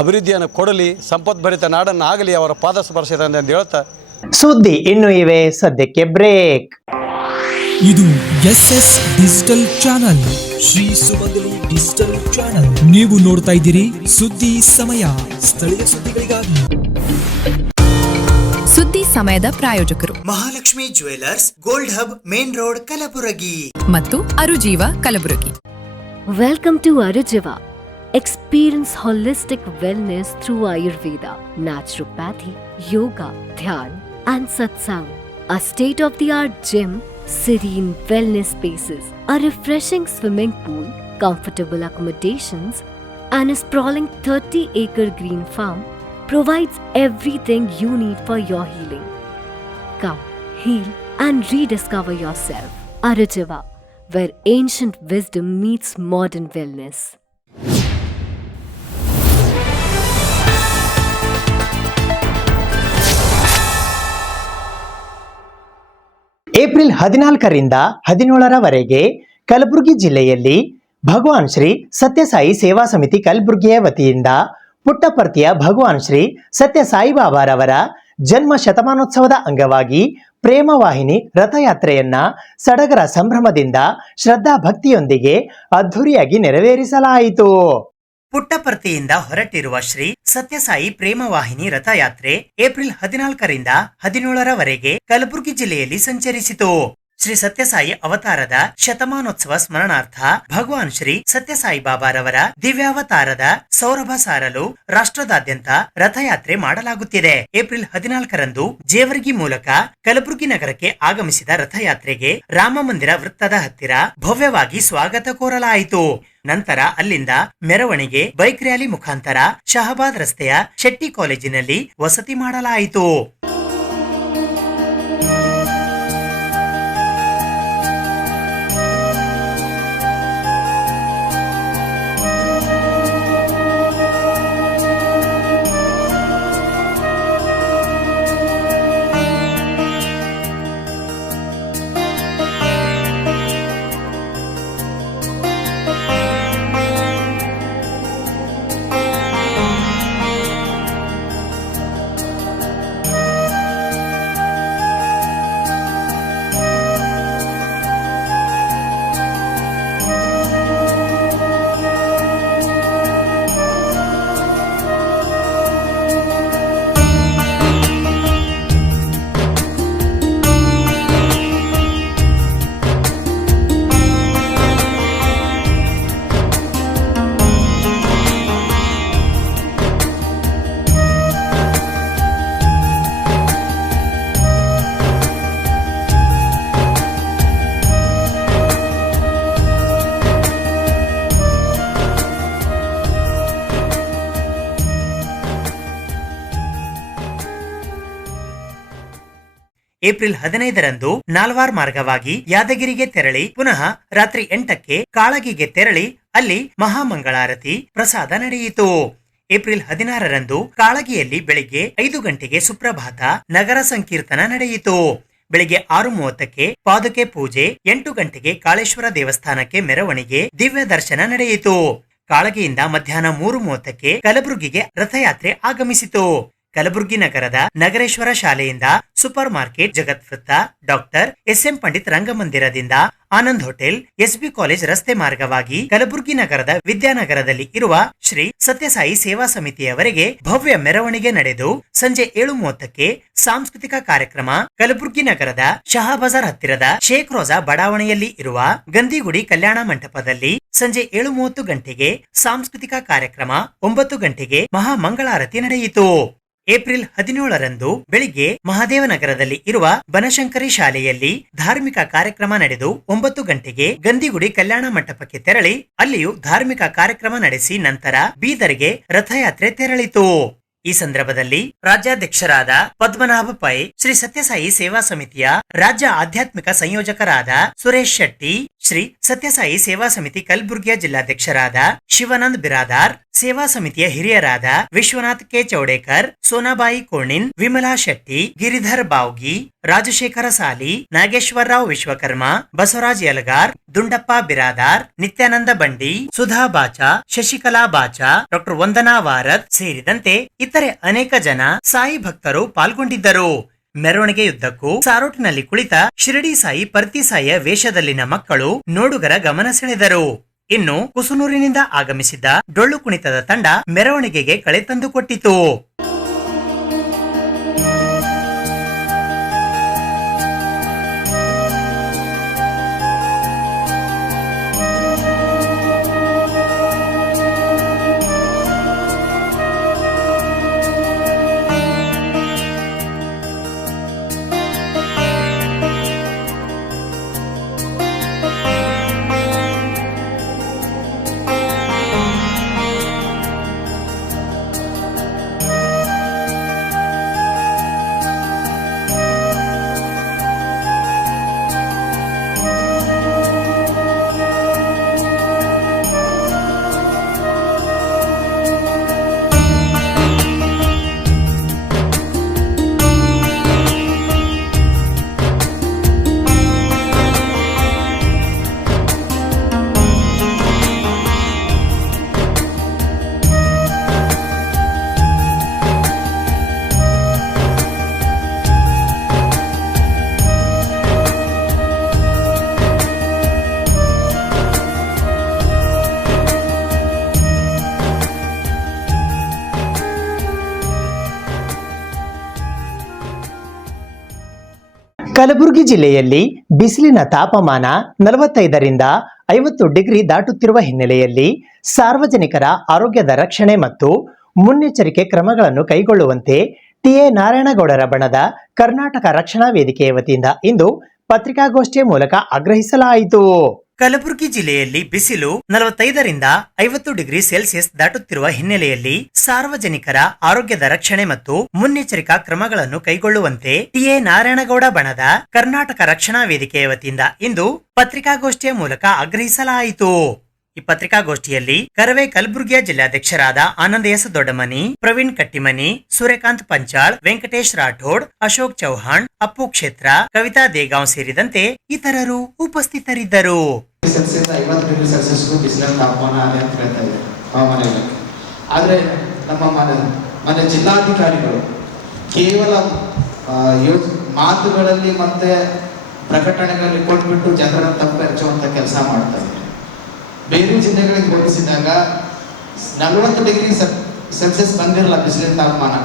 ಅಭಿವೃದ್ಧಿಯನ್ನು ಕೊಡಲಿ, ಸಂಪದ್ಭರಿತ ನಾಡನ್ನು ಆಗಲಿ ಅವರ ಪಾದ ಸ್ಪರ್ಶದಿಂದ ಅಂತ ಹೇಳ್ತಾ ಸುದ್ದಿ ಇನ್ನು ಇವೆ, ಸದ್ಯಕ್ಕೆ ಬ್ರೇಕ್. ಇದು SS ಡಿಜಿಟಲ್ ಚಾನಲ್, ಶ್ರೀ ಸುಮಂಗಲಿ ಡಿಜಿಟಲ್ ಚಾನಲ್. ನೀವು ನೋಡ್ತಾ ಇದ್ದೀರಿ ಸುದ್ದಿ ಸಮಯ, ಸ್ಥಳೀಯ ಸುದ್ದಿಗಳಿಗಾಗಿ. ಸುದ್ದಿ ಸಮಯದ ಪ್ರಾಯೋಜಕರು Mahalakshmi jewellers, gold hub, main road, Kalaburagi ಮತ್ತು ಅರುಜೀವ Kalaburagi. Welcome to Arujiva. Experience holistic wellness through Ayurveda, naturopathy, yoga, dhyan, and satsang. A state-of-the-art gym, serene wellness spaces, a refreshing swimming pool, comfortable accommodations, and a sprawling 30-acre green farm provides everything you need for your healing. Come, heal, and rediscover yourself. Arujiva, where ancient wisdom meets modern wellness. April 14ರಿಂದ 17ರವರೆಗೆ ಕಲಬುರಗಿ ಜಿಲ್ಲೆಯಲ್ಲಿ ಭಗವಾನ್ ಶ್ರೀ ಸತ್ಯಸಾಯಿ ಸೇವಾ ಸಮಿತಿ ಕಲಬುರಗಿಯ ವತಿಯಿಂದ ಪುಟ್ಟಪರ್ತಿಯ ಭಗವಾನ್ ಶ್ರೀ ಸತ್ಯ ಸಾಯಿಬಾಬಾರವರ ಜನ್ಮ ಶತಮಾನೋತ್ಸವದ ಅಂಗವಾಗಿ ಪ್ರೇಮವಾಹಿನಿ ರಥಯಾತ್ರೆಯನ್ನ ಸಡಗರ ಸಂಭ್ರಮದಿಂದ ಶ್ರದ್ಧಾ ಭಕ್ತಿಯೊಂದಿಗೆ ಅದ್ಧೂರಿಯಾಗಿ ನೆರವೇರಿಸಲಾಯಿತು. ಪುಟ್ಟಪರ್ತಿಯಿಂದ ಹೊರಟಿರುವ ಶ್ರೀ ಸತ್ಯಸಾಯಿ ಪ್ರೇಮವಾಹಿನಿ ರಥಯಾತ್ರೆ ಏಪ್ರಿಲ್ 14ರಿಂದ 17ರವರೆಗೆ ಕಲಬುರಗಿ ಜಿಲ್ಲೆಯಲ್ಲಿ ಸಂಚರಿಸಿತು. ಶ್ರೀ ಸತ್ಯಸಾಯಿ ಅವತಾರದ ಶತಮಾನೋತ್ಸವ ಸ್ಮರಣಾರ್ಥ ಭಗವಾನ್ ಶ್ರೀ ಸತ್ಯಸಾಯಿ ಬಾಬಾರವರ ದಿವ್ಯಾವತಾರದ ಸೌರಭ ಸಾರಲು ರಾಷ್ಟ್ರದಾದ್ಯಂತ ರಥಯಾತ್ರೆ ಮಾಡಲಾಗುತ್ತಿದೆ. ಏಪ್ರಿಲ್ 14ರಂದು ಜೇವರ್ಗಿ ಮೂಲಕ ಕಲಬುರಗಿ ನಗರಕ್ಕೆ ಆಗಮಿಸಿದ ರಥಯಾತ್ರೆಗೆ ರಾಮ ಮಂದಿರ ವೃತ್ತದ ಹತ್ತಿರ ಭವ್ಯವಾಗಿ ಸ್ವಾಗತ ಕೋರಲಾಯಿತು. ನಂತರ ಅಲ್ಲಿಂದ ಮೆರವಣಿಗೆ ಬೈಕ್ ರ್ಯಾಲಿ ಮುಖಾಂತರ ಶಹಬಾದ್ ರಸ್ತೆಯ ಶೆಟ್ಟಿ ಕಾಲೇಜಿನಲ್ಲಿ ವಸತಿ ಮಾಡಲಾಯಿತು. ಏಪ್ರಿಲ್ 15ರಂದು ನಾಲ್ವಾರ್ ಮಾರ್ಗವಾಗಿ ಯಾದಗಿರಿಗೆ ತೆರಳಿ ಪುನಃ ರಾತ್ರಿ 8ಕ್ಕೆ ಕಾಳಗಿಗೆ ತೆರಳಿ ಅಲ್ಲಿ ಮಹಾಮಂಗಳಾರತಿ ಪ್ರಸಾದ ನಡೆಯಿತು. ಏಪ್ರಿಲ್ 16ರಂದು ಕಾಳಗಿಯಲ್ಲಿ ಬೆಳಿಗ್ಗೆ 5 ಗಂಟೆಗೆ ಸುಪ್ರಭಾತ ನಗರ ಸಂಕೀರ್ತನ ನಡೆಯಿತು. ಬೆಳಿಗ್ಗೆ 6:30ಕ್ಕೆ ಪಾದುಕೆ ಪೂಜೆ, 8 ಗಂಟೆಗೆ ಕಾಳೇಶ್ವರ ದೇವಸ್ಥಾನಕ್ಕೆ ಮೆರವಣಿಗೆ ದಿವ್ಯ ದರ್ಶನ ನಡೆಯಿತು. ಕಾಳಗಿಯಿಂದ ಮಧ್ಯಾಹ್ನ 3:30ಕ್ಕೆ ಕಲಬುರಗಿಗೆ ರಥಯಾತ್ರೆ ಆಗಮಿಸಿತು. ಕಲಬುರಗಿ ನಗರದ ನಗರೇಶ್ವರ ಶಾಲೆಯಿಂದ ಸೂಪರ್ ಮಾರ್ಕೆಟ್, ಜಗತ್ ವೃತ್ತ, ಡಾಕ್ಟರ್ ಎಸ್.ಎಂ. ಪಂಡಿತ್ ರಂಗಮಂದಿರದಿಂದ ಆನಂದ್ ಹೋಟೆಲ್, ಎಸ್ಬಿ ಕಾಲೇಜ್ ರಸ್ತೆ ಮಾರ್ಗವಾಗಿ ಕಲಬುರಗಿ ನಗರದ ವಿದ್ಯಾನಗರದಲ್ಲಿ ಇರುವ ಶ್ರೀ ಸತ್ಯಸಾಯಿ ಸೇವಾ ಸಮಿತಿಯವರೆಗೆ ಭವ್ಯ ಮೆರವಣಿಗೆ ನಡೆದು ಸಂಜೆ 7:30ಕ್ಕೆ ಸಾಂಸ್ಕೃತಿಕ ಕಾರ್ಯಕ್ರಮ ಕಲಬುರಗಿ ನಗರದ ಶಹಾ ಬಜಾರ್ ಹತ್ತಿರದ ಶೇಖ್ ರೋಜಾ ಬಡಾವಣೆಯಲ್ಲಿ ಇರುವ ಗಂದಿಗುಡಿ ಕಲ್ಯಾಣ ಮಂಟಪದಲ್ಲಿ ಸಂಜೆ 7:30 ಗಂಟೆಗೆ ಸಾಂಸ್ಕೃತಿಕ ಕಾರ್ಯಕ್ರಮ, 9 ಗಂಟೆಗೆ ಮಹಾಮಂಗಳಾರತಿ ನಡೆಯಿತು. ಏಪ್ರಿಲ್ 17ರಂದು ಬೆಳಿಗ್ಗೆ ಮಹಾದೇವನಗರದಲ್ಲಿ ಇರುವ ಬನಶಂಕರಿ ಶಾಲೆಯಲ್ಲಿ ಧಾರ್ಮಿಕ ಕಾರ್ಯಕ್ರಮ ನಡೆದು 9 ಗಂಟೆಗೆ ಗಂದಿಗುಡಿ ಕಲ್ಯಾಣ ಮಂಟಪಕ್ಕೆ ತೆರಳಿ ಅಲ್ಲಿಯೂ ಧಾರ್ಮಿಕ ಕಾರ್ಯಕ್ರಮ ನಡೆಸಿ ನಂತರ ಬೀದರ್ಗೆ ರಥಯಾತ್ರೆ ತೆರಳಿತು. ಈ ಸಂದರ್ಭದಲ್ಲಿ ರಾಜ್ಯಾಧ್ಯಕ್ಷರಾದ ಪದ್ಮನಾಭ ಪೈ, ಶ್ರೀ ಸತ್ಯಸಾಯಿ ಸೇವಾ ಸಮಿತಿಯ ರಾಜ್ಯ ಆಧ್ಯಾತ್ಮಿಕ ಸಂಯೋಜಕರಾದ ಸುರೇಶ್ ಶೆಟ್ಟಿ, ಶ್ರೀ ಸತ್ಯಸಾಯಿ ಸೇವಾ ಸಮಿತಿ ಕಲಬುರಗಿಯ ಜಿಲ್ಲಾಧ್ಯಕ್ಷರಾದ ಶಿವಾನಂದ್ ಬಿರಾದಾರ್, ಸೇವಾ ಸಮಿತಿಯ ಹಿರಿಯರಾದ ವಿಶ್ವನಾಥ್ ಕೆ ಚೌಡೇಕರ್, ಸೋನಾಬಾಯಿ ಕೋಣಿನ್, ವಿಮಲಾ ಶೆಟ್ಟಿ, ಗಿರಿಧರ್ ಬಾವ್ಗಿ, ರಾಜಶೇಖರ ಸಾಲಿ, ನಾಗೇಶ್ವರರಾವ್ ವಿಶ್ವಕರ್ಮ, ಬಸವರಾಜ್ ಯಲಗಾರ್, ದುಂಡಪ್ಪ ಬಿರಾದಾರ್, ನಿತ್ಯಾನಂದ ಬಂಡಿ, ಸುಧಾ ಬಾಚಾ, ಶಶಿಕಲಾ ಬಾಚಾ, ಡಾಕ್ಟರ್ ವಂದನಾ ವಾರದ್ ಸೇರಿದಂತೆ ಇತರೆ ಅನೇಕ ಜನ ಸಾಯಿ ಭಕ್ತರು ಪಾಲ್ಗೊಂಡಿದ್ದರು. ಮೆರವಣಿಗೆಯುದ್ದಕ್ಕೂ ಸಾರೋಟಿನಲ್ಲಿ ಕುಳಿತ ಶಿರಡಿ ಸಾಯಿ ಪರ್ತಿ ಸಾಯಿಯ ವೇಷದಲ್ಲಿನ ಮಕ್ಕಳು ನೋಡುಗರ ಗಮನ ಸೆಳೆದರು. ಇನ್ನು ಕುಸುನೂರಿನಿಂದ ಆಗಮಿಸಿದ್ದ ಡೊಳ್ಳು ಕುಣಿತದ ತಂಡ ಮೆರವಣಿಗೆಗೆ ಕಳೆ ತಂದುಕೊಟ್ಟಿತು. ಕಲಬುರಗಿ ಜಿಲ್ಲೆಯಲ್ಲಿ ಬಿಸಿಲಿನ ತಾಪಮಾನ 45ರಿಂದ 50 ಡಿಗ್ರಿ ದಾಟುತ್ತಿರುವ ಹಿನ್ನೆಲೆಯಲ್ಲಿ ಸಾರ್ವಜನಿಕರ ಆರೋಗ್ಯದ ರಕ್ಷಣೆ ಮತ್ತು ಮುನ್ನೆಚ್ಚರಿಕೆ ಕ್ರಮಗಳನ್ನು ಕೈಗೊಳ್ಳುವಂತೆ ಟಿಎ ನಾರಾಯಣಗೌಡರ ಬಣದ ಕರ್ನಾಟಕ ರಕ್ಷಣಾ ವೇದಿಕೆಯ ವತಿಯಿಂದ ಇಂದು ಪತ್ರಿಕಾಗೋಷ್ಠಿಯ ಮೂಲಕ ಆಗ್ರಹಿಸಲಾಯಿತು. ಕಲಬುರಗಿ ಜಿಲ್ಲೆಯಲ್ಲಿ ಬಿಸಿಲು 45ರಿಂದ 50 ಡಿಗ್ರಿ ಸೆಲ್ಸಿಯಸ್ ದಾಟುತ್ತಿರುವ ಹಿನ್ನೆಲೆಯಲ್ಲಿ ಸಾರ್ವಜನಿಕರ ಆರೋಗ್ಯದ ರಕ್ಷಣೆ ಮತ್ತು ಮುನ್ನೆಚ್ಚರಿಕಾ ಕ್ರಮಗಳನ್ನು ಕೈಗೊಳ್ಳುವಂತೆ ಟಿಎ ನಾರಾಯಣಗೌಡ ಬಣದ ಕರ್ನಾಟಕ ರಕ್ಷಣಾ ವೇದಿಕೆಯ ವತಿಯಿಂದ ಇಂದು ಪತ್ರಿಕಾಗೋಷ್ಠಿಯ ಮೂಲಕ ಆಗ್ರಹಿಸಲಾಯಿತು. ಈ ಪತ್ರಿಕಾಗೋಷ್ಠಿಯಲ್ಲಿ ಕರವೇ ಕಲಬುರಗಿಯ ಜಿಲ್ಲಾಧ್ಯಕ್ಷರಾದ ಆನಂದ ಎಸ್ ದೊಡ್ಡಮನಿ, ಪ್ರವೀಣ್ ಕಟ್ಟಿಮನಿ, ಸೂರ್ಯಕಾಂತ್ ಪಂಚಾಳ್, ವೆಂಕಟೇಶ್ ರಾಠೋಡ್, ಅಶೋಕ್ ಚೌಹಾಣ್, ಅಪ್ಪು ಕ್ಷೇತ್ರ, ಕವಿತಾ ದೇಗಾಂವ್ ಸೇರಿದಂತೆ ಇತರರು ಉಪಸ್ಥಿತರಿದ್ದರು. 50 ಡಿಗ್ರಿ ಸೆಲ್ಸಿಯಸ್ ಬಿಸಿಲಿನ ತಾಪಮಾನ ಅದೇ ಅಂತ ಹೇಳ್ತಾ ಇದೆ ಹವಾಮಾನ ಇಲಾಖೆ. ಆದರೆ ನಮ್ಮ ಮನೆ ಜಿಲ್ಲಾಧಿಕಾರಿಗಳು ಕೇವಲ ಮಾತುಗಳಲ್ಲಿ ಮತ್ತೆ ಪ್ರಕಟಣೆಗಳಲ್ಲಿ ಕೊಟ್ಬಿಟ್ಟು ಜನರನ್ನು ತಪ್ಪು ಹಚ್ಚುವಂತ ಕೆಲಸ ಮಾಡ್ತಾ ಇದ್ದಾರೆ. ಬೇರೆ ಜಿಲ್ಲೆಗಳಿಗೆ ಹೋಲಿಸಿದಾಗ 40 ಡಿಗ್ರಿ ಸೆಲ್ಸಿಯಸ್ ಬಂದಿರಲ್ಲ ಬಿಸಿಲಿನ ತಾಪಮಾನ.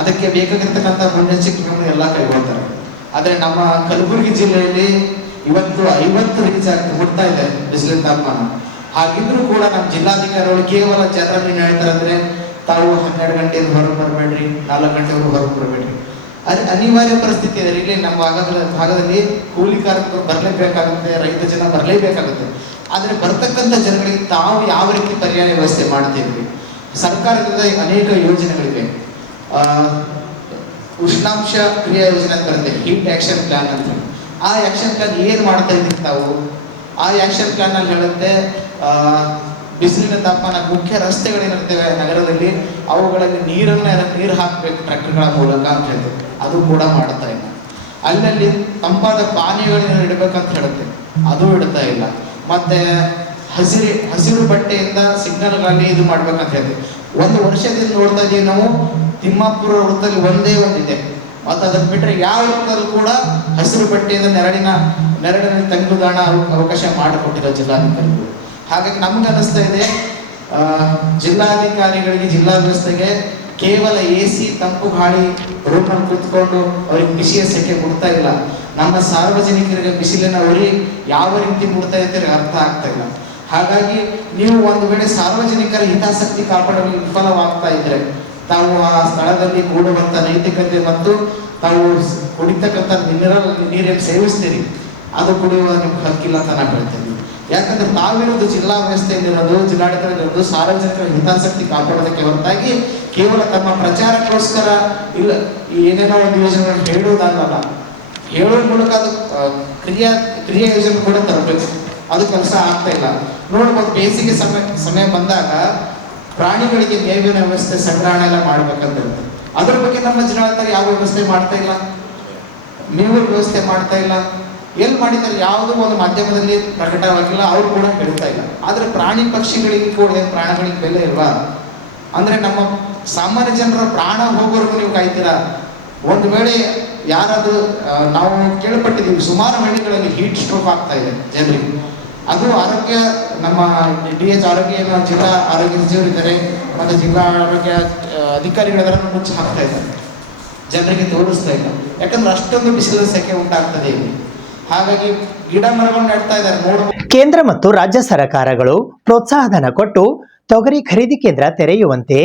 ಅದಕ್ಕೆ ಬೇಕಾಗಿರ್ತಕ್ಕಂಥ ಮುನ್ನೆಚ್ಚರಿಕೆಗಳನ್ನು ಎಲ್ಲ ಕೈಗೊಳ್ತಾರೆ. ಆದರೆ ನಮ್ಮ ಕಲಬುರಗಿ ಜಿಲ್ಲೆಯಲ್ಲಿ ಇವತ್ತು 50 ರೀಚ್ ಮುಟ್ತಾ ಇದೆ ಬಿಸಿಲಿನ ತಾಪಮಾನ. ಹಾಗಿದ್ರೂ ಕೂಡ ನಮ್ಮ ಜಿಲ್ಲಾಧಿಕಾರಿಗಳು ಕೇವಲ ಜನರನ್ನು ಏನು ಹೇಳ್ತಾರೆ ಅಂದ್ರೆ, ತಾವು 12 ಗಂಟೆಯಿಂದ ಹೊರಗೆ ಬರಬೇಡ್ರಿ, 4 ಗಂಟೆವರೆಗೂ ಹೊರಗೆ ಬರಬೇಡ್ರಿ. ಅದು ಅನಿವಾರ್ಯ ಪರಿಸ್ಥಿತಿ ಇದೆ. ಇಲ್ಲಿ ನಮ್ಮ ಭಾಗದಲ್ಲಿ ಕೂಲಿ ಕಾರ್ಮಿಕರು ಬರಲೇಬೇಕಾಗುತ್ತೆ, ರೈತ ಜನ ಬರಲೇಬೇಕಾಗುತ್ತೆ. ಆದರೆ ಬರ್ತಕ್ಕಂಥ ಜನಗಳಿಗೆ ತಾವು ಯಾವ ರೀತಿ ಪರ್ಯಾಯ ವ್ಯವಸ್ಥೆ ಮಾಡ್ತೀವಿ? ಸರ್ಕಾರದಿಂದ ಅನೇಕ ಯೋಜನೆಗಳಿವೆ. ಉಷ್ಣಾಂಶ ಕ್ರಿಯಾ ಯೋಜನೆ ಅಂತ ಬರುತ್ತೆ, ಹೀಟ್ ಆಕ್ಷನ್ ಪ್ಲಾನ್ ಅಂತ. ಆ ಆಕ್ಷನ್ ಪ್ಲಾನ್ ಏನು ಮಾಡ್ತಾ ಇದ್ದೀವಿ ತಾವು? ಆ ಆಕ್ಷನ್ ಪ್ಲಾನ್ ಅಲ್ಲಿ ಹೇಳುತ್ತೆ, ಬಿಸಿಲಿನ ತಾಪಮಾನ ಮುಖ್ಯ ರಸ್ತೆಗಳೇನಿರ್ತೇವೆ ನಗರದಲ್ಲಿ ಅವುಗಳಲ್ಲಿ ನೀರು ಹಾಕಬೇಕು ಟ್ರ್ಯಾಕ್ಟರ್ಗಳ ಮೂಲಕ ಅಂತ ಹೇಳ್ತೇವೆ. ಅದು ಕೂಡ ಮಾಡ್ತಾ ಇಲ್ಲ. ಅಲ್ಲಲ್ಲಿ ತಂಪಾದ ಪಾನೀಯಗಳನ್ನ ಇಡಬೇಕಂತ ಹೇಳುತ್ತೆ, ಅದು ಇಡ್ತಾ ಇಲ್ಲ. ಮತ್ತೆ ಹಸಿರು ಬಟ್ಟೆಯಿಂದ ಸಿಗ್ನಲ್ಗಳಲ್ಲಿ ಇದು ಮಾಡ್ಬೇಕಂತ ಹೇಳ್ತೀವಿ. 1 ವರ್ಷದಿಂದ ನೋಡ್ತಾ ಇದೀವಿ ನಾವು, ತಿಮ್ಮಾಪುರ ವೃತ್ತದಲ್ಲಿ ಒಂದೇ ಒಂದಿದೆ. ಮತ್ತು ಅದನ್ನ ಬಿಟ್ಟರೆ ಯಾವ ವೃತ್ತದಲ್ಲಿ ಕೂಡ ಹಸಿರು ಬಟ್ಟೆಯಿಂದ ನೆರಳಿನಲ್ಲಿ ತಂಗುದಾಣ ಅವಕಾಶ ಮಾಡಿಕೊಟ್ಟಿರೋ ಜಿಲ್ಲಾಧಿಕಾರಿಗಳು. ಹಾಗಾಗಿ ನಮ್ಗೆ ಅನಿಸ್ತಾ ಇದೆ, ಜಿಲ್ಲಾಧಿಕಾರಿಗಳಿಗೆ ಜಿಲ್ಲಾ ವ್ಯವಸ್ಥೆಗೆ ಕೇವಲ AC ತಂಪು ಗಾಳಿ ರೂಮಲ್ಲಿ ಕೂತ್ಕೊಂಡು ಅವ್ರಿಗೆ ಬಿಸಿಯ ಸೆಕೆ ಕೊಡ್ತಾ ಇಲ್ಲ. ನಮ್ಮ ಸಾರ್ವಜನಿಕರಿಗೆ ಬಿಸಿಲಿನ ಉರಿ ಯಾವ ರೀತಿ ಮುಡ್ತಾ ಇದ್ದಾರೆ ಅರ್ಥ ಆಗ್ತಾ ಇಲ್ಲ. ಹಾಗಾಗಿ ನೀವು ಒಂದು ವೇಳೆ ಸಾರ್ವಜನಿಕರ ಹಿತಾಸಕ್ತಿ ಕಾಪಾಡಲು ವಿಫಲವಾಗ್ತಾ ಇದ್ರೆ, ತಾವು ಆ ಸ್ಥಳದಲ್ಲಿ ಕೂಡುವಂತ ನೈತಿಕತೆ ಮತ್ತು ತಾವು ಕುಡಿತಕ್ಕಂಥ ಮಿನರಲ್ ನೀರೇನು ಸೇವಿಸ್ತೀರಿ ಅದು ಕುಡಿಯುವ ನಿಮ್ಗೆ ಹಕ್ಕಿಲ್ಲ ಅಂತ ನಾನು ಹೇಳ್ತೀನಿ. ಯಾಕಂದ್ರೆ ತಾವಿರೋದು ಜಿಲ್ಲಾ ವ್ಯವಸ್ಥೆಯಲ್ಲಿರೋದು, ಜಿಲ್ಲಾಡಳಿತದಲ್ಲಿರೋದು ಸಾರ್ವಜನಿಕರ ಹಿತಾಸಕ್ತಿ ಕಾಪಾಡೋದಕ್ಕೆ ಹೊರತಾಗಿ ಕೇವಲ ತಮ್ಮ ಪ್ರಚಾರಕ್ಕೋಸ್ಕರ ಇಲ್ಲ ಏನೇನೋ ಒಂದು ಯೋಜನೆಗಳನ್ನು ಹೇಳುವುದಲ್ಲ, ಹೇಳೋ ಮೂಲಕ ಅದು ಕ್ರಿಯಾ ಯೋಜನೆ ಕೂಡ ತರಬೇಕು. ಅದು ಕೆಲಸ ಆಗ್ತಾ ಇಲ್ಲ. ನೋಡ್ಬೋದು, ಬೇಸಿಗೆ ಸಮಯ ಬಂದಾಗ ಪ್ರಾಣಿಗಳಿಗೆ ಮೇವಿನ ವ್ಯವಸ್ಥೆ ಸಂಗ್ರಹಣೆ ಎಲ್ಲ ಮಾಡ್ಬೇಕಂತಿರುತ್ತೆ. ಅದ್ರ ಬಗ್ಗೆ ನಮ್ಮ ಜಿಲ್ಲಾಡಳಿತ ಯಾವ ವ್ಯವಸ್ಥೆ ಮಾಡ್ತಾ ಇಲ್ಲ, ಮೇವಿನ ವ್ಯವಸ್ಥೆ ಮಾಡ್ತಾ ಇಲ್ಲ. ಎಲ್ಲಿ ಮಾಡಿದ್ದಾರೆ ಯಾವುದೋ ಒಂದು ಮಾಧ್ಯಮದಲ್ಲಿ ಪ್ರಕಟವಾಗಿಲ್ಲ, ಅವ್ರು ಕೂಡ ಹೇಳ್ತಾ ಇಲ್ಲ. ಆದ್ರೆ ಪ್ರಾಣಿ ಪಕ್ಷಿಗಳಿಗೆ ಕೂಡ ಪ್ರಾಣಿಗಳಿಗೆ ಬೆಲೆ ಇಲ್ವಾ? ಅಂದ್ರೆ ನಮ್ಮ ಸಾಮಾನ್ಯ ಜನರ ಪ್ರಾಣ ಹೋಗೋರ್ಗು ನೀವು ಕಾಯ್ತೀರಾ? ಒಂದು ವೇಳೆ ಯಾರಾದ್ರೂ ನಾವು ಕೇಳ್ಪಟ್ಟಿದ್ದೀವಿ, ಸುಮಾರು ಹಳ್ಳಿಗಳಲ್ಲಿ ಹೀಟ್ ಸ್ಟ್ರೋಕ್ ಆಗ್ತಾ ಇದೆ ಜನರಿಗೆ. ಅದು ಆರೋಗ್ಯ ನಮ್ಮ DH ಆರೋಗ್ಯ ಜಿಲ್ಲಾ ಆರೋಗ್ಯ ಸಚಿವರಿದ್ದಾರೆ ಮತ್ತು ಜಿಲ್ಲಾ ಆರೋಗ್ಯ ಅಧಿಕಾರಿಗಳ ಮುಚ್ಚಿ ಹಾಕ್ತಾ ಇದ್ದಾರೆ, ಜನರಿಗೆ ತೋರಿಸ್ತಾ ಇಲ್ಲ. ಯಾಕಂದ್ರೆ ಅಷ್ಟೊಂದು ಬಿಸಿಲು ಸೆಕೆ ಉಂಟಾಗ್ತದೆ ಇಲ್ಲಿ. ಹಾಗಾಗಿ ಗಿಡ ಮರಗಳನ್ನು ನೆಡ್ತಾ ಇದ್ದಾರೆ. ಕೇಂದ್ರ ಮತ್ತು ರಾಜ್ಯ ಸರ್ಕಾರಗಳು ಪ್ರೋತ್ಸಾಹಧನ ಕೊಟ್ಟು ತೊಗರಿ ಖರೀದಿ ಕೇಂದ್ರ ತೆರೆಯುವಂತೆ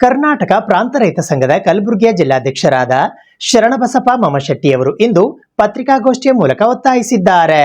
ಕರ್ನಾಟಕ ಪ್ರಾಂತ ರೈತ ಸಂಘದ ಕಲಬುರಗಿಯ ಜಿಲ್ಲಾಧ್ಯಕ್ಷರಾದ ಶರಣಬಸಪ್ಪ ಮಮಶೆಟ್ಟಿಯವರು ಇಂದು ಪತ್ರಿಕಾಗೋಷ್ಠಿಯ ಮೂಲಕ ಒತ್ತಾಯಿಸಿದ್ದಾರೆ.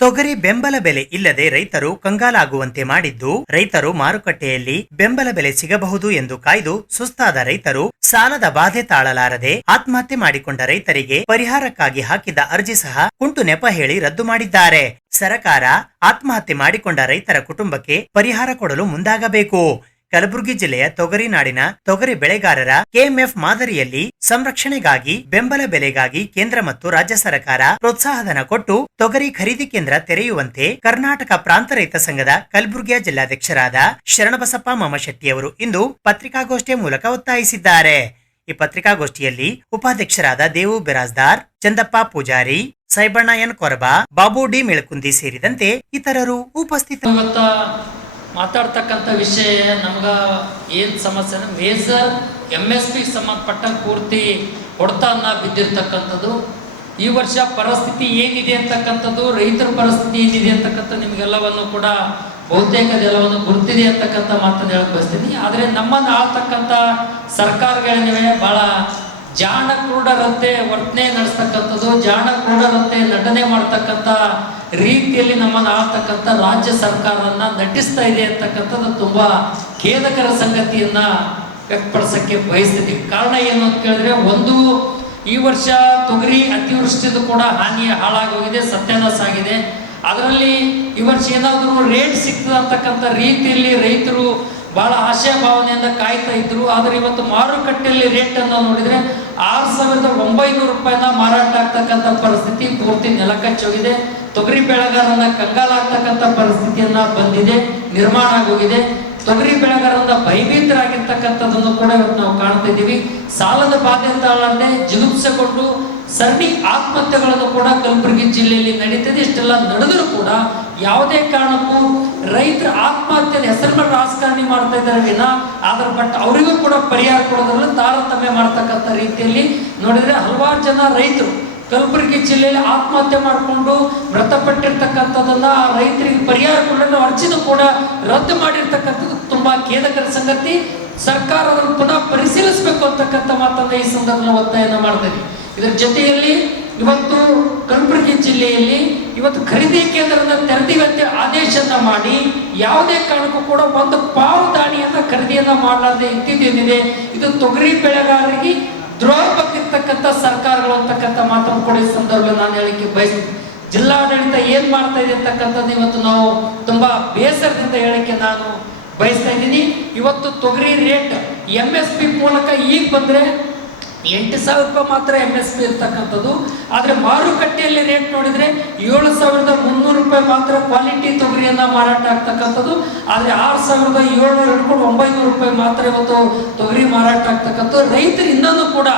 ತೊಗರಿ ಬೆಂಬಲ ಬೆಲೆ ಇಲ್ಲದೆ ರೈತರು ಕಂಗಾಲಾಗುವಂತೆ ಮಾಡಿದ್ದು, ರೈತರು ಮಾರುಕಟ್ಟೆಯಲ್ಲಿ ಬೆಂಬಲ ಬೆಲೆ ಸಿಗಬಹುದು ಎಂದು ಕಾಯ್ದು ಸುಸ್ತಾದ ರೈತರು ಸಾಲದ ಬಾಧೆ ತಾಳಲಾರದೆ ಆತ್ಮಹತ್ಯೆ ಮಾಡಿಕೊಂಡ ರೈತರಿಗೆ ಪರಿಹಾರಕ್ಕಾಗಿ ಹಾಕಿದ್ದ ಅರ್ಜಿ ಸಹ ಕುಂಟು ನೆಪ ಹೇಳಿ ರದ್ದು ಮಾಡಿದ್ದಾರೆ. ಸರ್ಕಾರ ಆತ್ಮಹತ್ಯೆ ಮಾಡಿಕೊಂಡ ರೈತರ ಕುಟುಂಬಕ್ಕೆ ಪರಿಹಾರ ಕೊಡಲು ಮುಂದಾಗಬೇಕು. ಕಲಬುರಗಿ ಜಿಲ್ಲೆಯ ತೊಗರಿ ನಾಡಿನ ತೊಗರಿ ಬೆಳೆಗಾರರ ಕೆಎಂಎಫ್ ಮಾದರಿಯಲ್ಲಿ ಸಂರಕ್ಷಣೆಗಾಗಿ ಬೆಂಬಲ ಬೆಲೆಗಾಗಿ ಕೇಂದ್ರ ಮತ್ತು ರಾಜ್ಯ ಸರ್ಕಾರ ಪ್ರೋತ್ಸಾಹಧನ ಕೊಟ್ಟು ತೊಗರಿ ಖರೀದಿ ಕೇಂದ್ರ ತೆರೆಯುವಂತೆ ಕರ್ನಾಟಕ ಪ್ರಾಂತ ರೈತ ಸಂಘದ ಕಲಬುರಗಿಯ ಜಿಲ್ಲಾಧ್ಯಕ್ಷರಾದ ಶರಣಬಸಪ್ಪ ಮಮಶೆಟ್ಟಿಯವರು ಇಂದು ಪತ್ರಿಕಾಗೋಷ್ಠಿಯ ಮೂಲಕ ಒತ್ತಾಯಿಸಿದ್ದಾರೆ. ಈ ಪತ್ರಿಕಾಗೋಷ್ಠಿಯಲ್ಲಿ ಉಪಾಧ್ಯಕ್ಷರಾದ ದೇವು ಬಿರಾಜ್ದಾರ್, ಚಂದಪ್ಪ ಪೂಜಾರಿ, ಸೈಬಣ್ಣ ಎನ್ ಕೊರಬ, ಬಾಬು ಡಿ ಮೆಳಕುಂದಿ ಸೇರಿದಂತೆ ಇತರರು ಉಪಸ್ಥಿತರಿದ್ದರು. ಮಾತಾಡ್ತಕ್ಕಂಥ ವಿಷಯ ನಮ್ಗೆ ಏನು ಸಮಸ್ಯೆ ಅಂದರೆ ಮೇಜರ್ MSP ಸಂಬಂಧಪಟ್ಟ ಪೂರ್ತಿ ಹೊಡೆತನ ಬಿದ್ದಿರ್ತಕ್ಕಂಥದ್ದು ಈ ವರ್ಷ ಪರಿಸ್ಥಿತಿ ಏನಿದೆ ಅಂತಕ್ಕಂಥದ್ದು, ರೈತರ ಪರಿಸ್ಥಿತಿ ಏನಿದೆ ಅಂತಕ್ಕಂಥ ನಿಮಗೆಲ್ಲವನ್ನು ಕೂಡ ಬಹುತೇಕ ಎಲ್ಲವನ್ನು ಗುರುತಿದೆ ಅಂತಕ್ಕಂಥ ಮಾತನ್ನು ಹೇಳಕ್ ಬಯಸ್ತೀನಿ. ಆದರೆ ನಮ್ಮನ್ನು ಆಳ್ತಕ್ಕಂಥ ಸರ್ಕಾರಗಳೇನಿವೆ ಬಹಳ ಜಾಣ ಕ್ರೂಡರಂತೆ ವರ್ತನೆ ನಡೆಸ್ತಕ್ಕಂಥದ್ದು, ಜಾಣ ಕ್ರೂಡರಂತೆ ನಟನೆ ಮಾಡ್ತಕ್ಕಂಥ ರೀತಿಯಲ್ಲಿ ನಮ್ಮನ್ನು ಆಳ್ತಕ್ಕಂಥ ರಾಜ್ಯ ಸರ್ಕಾರವನ್ನ ನಟಿಸ್ತಾ ಇದೆ ಅಂತಕ್ಕಂಥದ್ದು ತುಂಬಾ ಖೇದಕರ ಸಂಗತಿಯನ್ನ ವ್ಯಕ್ತಪಡಿಸಕ್ಕೆ ಬಯಸ್ತಿದ್ದೀವಿ. ಕಾರಣ ಏನು ಅಂತ ಕೇಳಿದ್ರೆ, ಒಂದು ಈ ವರ್ಷ ತೊಗರಿ ಅತಿವೃಷ್ಟಿದು ಕೂಡ ಹಾಳಾಗೋಗಿದೆ, ಸತ್ಯಾನಾಶ ಆಗಿದೆ. ಅದರಲ್ಲಿ ಈ ವರ್ಷ ಏನಾದರೂ ರೇಟ್ ಸಿಗ್ತದೆ ಅಂತಕ್ಕಂಥ ರೀತಿಯಲ್ಲಿ ರೈತರು ಬಹಳ ಆಶಾಭಾವನೆಯಿಂದ ಕಾಯ್ತಾ ಇದ್ರು. ಆದರೆ ಇವತ್ತು ಮಾರುಕಟ್ಟೆಯಲ್ಲಿ ರೇಟ್ ಅನ್ನು ನೋಡಿದ್ರೆ 6,900 ರೂಪಾಯಿನ ಮಾರಾಟ ಆಗ್ತಕ್ಕಂಥ ಪರಿಸ್ಥಿತಿ ಪೂರ್ತಿ ನೆಲಕಚ್ಚೋಗಿದೆ. ತೊಗರಿ ಬೆಳೆಗಾರರನ್ನ ಕಂಗಾಲಾಗ್ತಕ್ಕಂಥ ಪರಿಸ್ಥಿತಿಯನ್ನ ಬಂದಿದೆ, ನಿರ್ಮಾಣ ಆಗೋಗಿದೆ. ತೊಗರಿ ಬೆಳೆಗಾರರಿಂದ ಭಯಭೀತರಾಗಿರ್ತಕ್ಕಂಥದ್ದನ್ನು ಕೂಡ ಇವತ್ತು ನಾವು ಕಾಣ್ತಾ ಇದ್ದೀವಿ. ಸಾಲದ ಬಾಧೆ ತಾಳದೆ ಜಿಗುಪ್ಸೆಗೊಂಡು ಸರಣಿ ಆತ್ಮಹತ್ಯೆಗಳನ್ನು ಕೂಡ ಕಲಬುರಗಿ ಜಿಲ್ಲೆಯಲ್ಲಿ ನಡೀತಿದೆ. ಇಷ್ಟೆಲ್ಲ ನಡೆದರೂ ಕೂಡ ಯಾವುದೇ ಕಾರಣಕ್ಕೂ ರೈತರ ಆತ್ಮಹತ್ಯೆ ಹೆಸರು ರಾಜಕಾರಣಿ ಮಾಡ್ತಾ ಇದ್ದಾರೆ ವಿನ ಆದ್ರ ಬಟ್ ಅವರಿಗೂ ಕೂಡ ಪರಿಹಾರ ಕೊಡೋದ್ರಲ್ಲಿ ತಾರತಮ್ಯ ಮಾಡ್ತಕ್ಕಂಥ ರೀತಿಯಲ್ಲಿ ನೋಡಿದ್ರೆ ಹಲವಾರು ಜನ ರೈತರು ಕಲಬುರಗಿ ಜಿಲ್ಲೆಯಲ್ಲಿ ಆತ್ಮಹತ್ಯೆ ಮಾಡಿಕೊಂಡು ಮೃತಪಟ್ಟಿರ್ತಕ್ಕಂಥದ್ದನ್ನ ಆ ರೈತರಿಗೆ ಪರಿಹಾರ ಕೊಡಲು ಅರ್ಜಿನೂ ಕೂಡ ರದ್ದು ಮಾಡಿರ್ತಕ್ಕಂಥದ್ದು ತುಂಬಾ ಖೇದಕರ ಸಂಗತಿ. ಸರ್ಕಾರ ಅದನ್ನು ಪುನಃ ಪರಿಶೀಲಿಸಬೇಕು ಅಂತಕ್ಕಂಥ ಮಾತನ್ನ ಈ ಸಂದರ್ಭದಲ್ಲಿ ಒತ್ತಾಯನ ಮಾಡ್ತಾ ಇದ್ದೀವಿ. ಇದರ ಜೊತೆಯಲ್ಲಿ ಇವತ್ತು ಕಲಬುರಗಿ ಜಿಲ್ಲೆಯಲ್ಲಿ ಇವತ್ತು ಖರೀದಿ ಕೇಂದ್ರದ ತೆರೆದಿವಂತೆ ಆದೇಶನ ಮಾಡಿ ಯಾವುದೇ ಕಾರಣಕ್ಕೂ ಕೂಡ ಒಂದು ಪಾವು ದಾಣಿಯನ್ನ ಖರೀದಿಯನ್ನ ಮಾಡಲಾರದೆ ಇದ್ದಿದ್ದೇನಿದೆ, ಇದು ತೊಗರಿ ಬೆಳೆಗಾರರಿಗೆ ದ್ರೋಹ ಬಗ್ಗಿರ್ತಕ್ಕಂಥ ಸರ್ಕಾರಗಳು ಅಂತಕ್ಕಂಥ ಮಾತನ್ನು ಕೂಡ ಈ ಸಂದರ್ಭದಲ್ಲಿ ನಾನು ಹೇಳಿಕೆ ಬಯಸ್ತೀನಿ. ಜಿಲ್ಲಾಡಳಿತ ಏನ್ ಮಾಡ್ತಾ ಇದೆ ಅಂತಕ್ಕಂಥದ್ದು ಇವತ್ತು ನಾವು ತುಂಬಾ ಬೇಸರದಿಂದ ಹೇಳಿಕೆ ನಾನು ಬಯಸ್ತಾ ಇದ್ದೀನಿ. ಇವತ್ತು ತೊಗರಿ ರೇಟ್ MSP ಮೂಲಕ ಈಗ ಬಂದ್ರೆ 8,000 ರೂಪಾಯಿ ಮಾತ್ರ MSP ಇರ್ತಕ್ಕಂಥದ್ದು. ಆದರೆ ಮಾರುಕಟ್ಟೆಯಲ್ಲಿ ರೇಟ್ ನೋಡಿದ್ರೆ 7,300 ರೂಪಾಯಿ ಮಾತ್ರ ಕ್ವಾಲಿಟಿ ತೊಗರಿಯನ್ನ ಮಾರಾಟ ಆಗ್ತಕ್ಕಂಥದ್ದು. ಆದರೆ 6,700 ಹಿಡ್ಕೊಂಡು 900 ರೂಪಾಯಿ ಮಾತ್ರ ಇವತ್ತು ತೊಗರಿ ಮಾರಾಟ ಆಗ್ತಕ್ಕಂಥದ್ದು. ರೈತರು ಇನ್ನೂ ಕೂಡ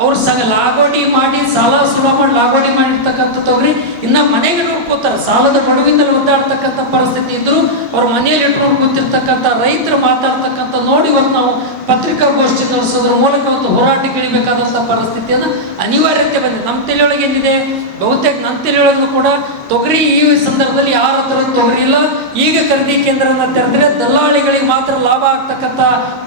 ಅವ್ರು ಲಾಗೋಡಿ ಮಾಡಿ ಸಾಲ ಸುಲಭ ಮಾಡಿ ಲಾಗೋಡಿ ಮಾಡಿರ್ತಕ್ಕಂಥ ತೊಗರಿ ಇನ್ನ ಮನೆಗೆ ನೋಡ್ಕೋತಾರೆ. ಸಾಲದ ನಡುವಿನಲ್ಲಿ ಒದ್ದಾಡ್ತಕ್ಕಂಥ ಪರಿಸ್ಥಿತಿ ಇದ್ರು ಅವ್ರ ಮನೆಯಲ್ಲಿ ಇಟ್ಕೊಂಡು ಕೂತಿರ್ತಕ್ಕಂಥ ರೈತರು ಮಾತಾಡ್ತಕ್ಕಂಥ ನೋಡಿ ಇವತ್ತು ನಾವು ಪತ್ರಿಕಾಗೋಷ್ಠಿ ನಡೆಸೋದ್ರ ಮೂಲಕ ಒಂದು ಹೋರಾಟಕ್ಕೆ ಇಳಿಬೇಕಾದಂಥ ಪರಿಸ್ಥಿತಿಯನ್ನ ಅನಿವಾರ್ಯತೆ ಬಂದಿದೆ. ನಮ್ಮ ತಲೆಯೊಳಗೆ ಏನಿದೆ, ಬಹುತೇಕ ನನ್ನ ತಲೆಯೊಳಗೂ ಕೂಡ ತೊಗರಿ ಈ ಸಂದರ್ಭದಲ್ಲಿ ಯಾರ ಹತ್ರ ತೊಗರಿ ಇಲ್ಲ. ಈಗ ಖರೀದಿ ಕೇಂದ್ರನ ತೆರೆದ್ರೆ ದಲ್ಲಾಳಿಗಳಿಗೆ ಮಾತ್ರ ಲಾಭ ಆಗ್ತಕ್ಕಂಥ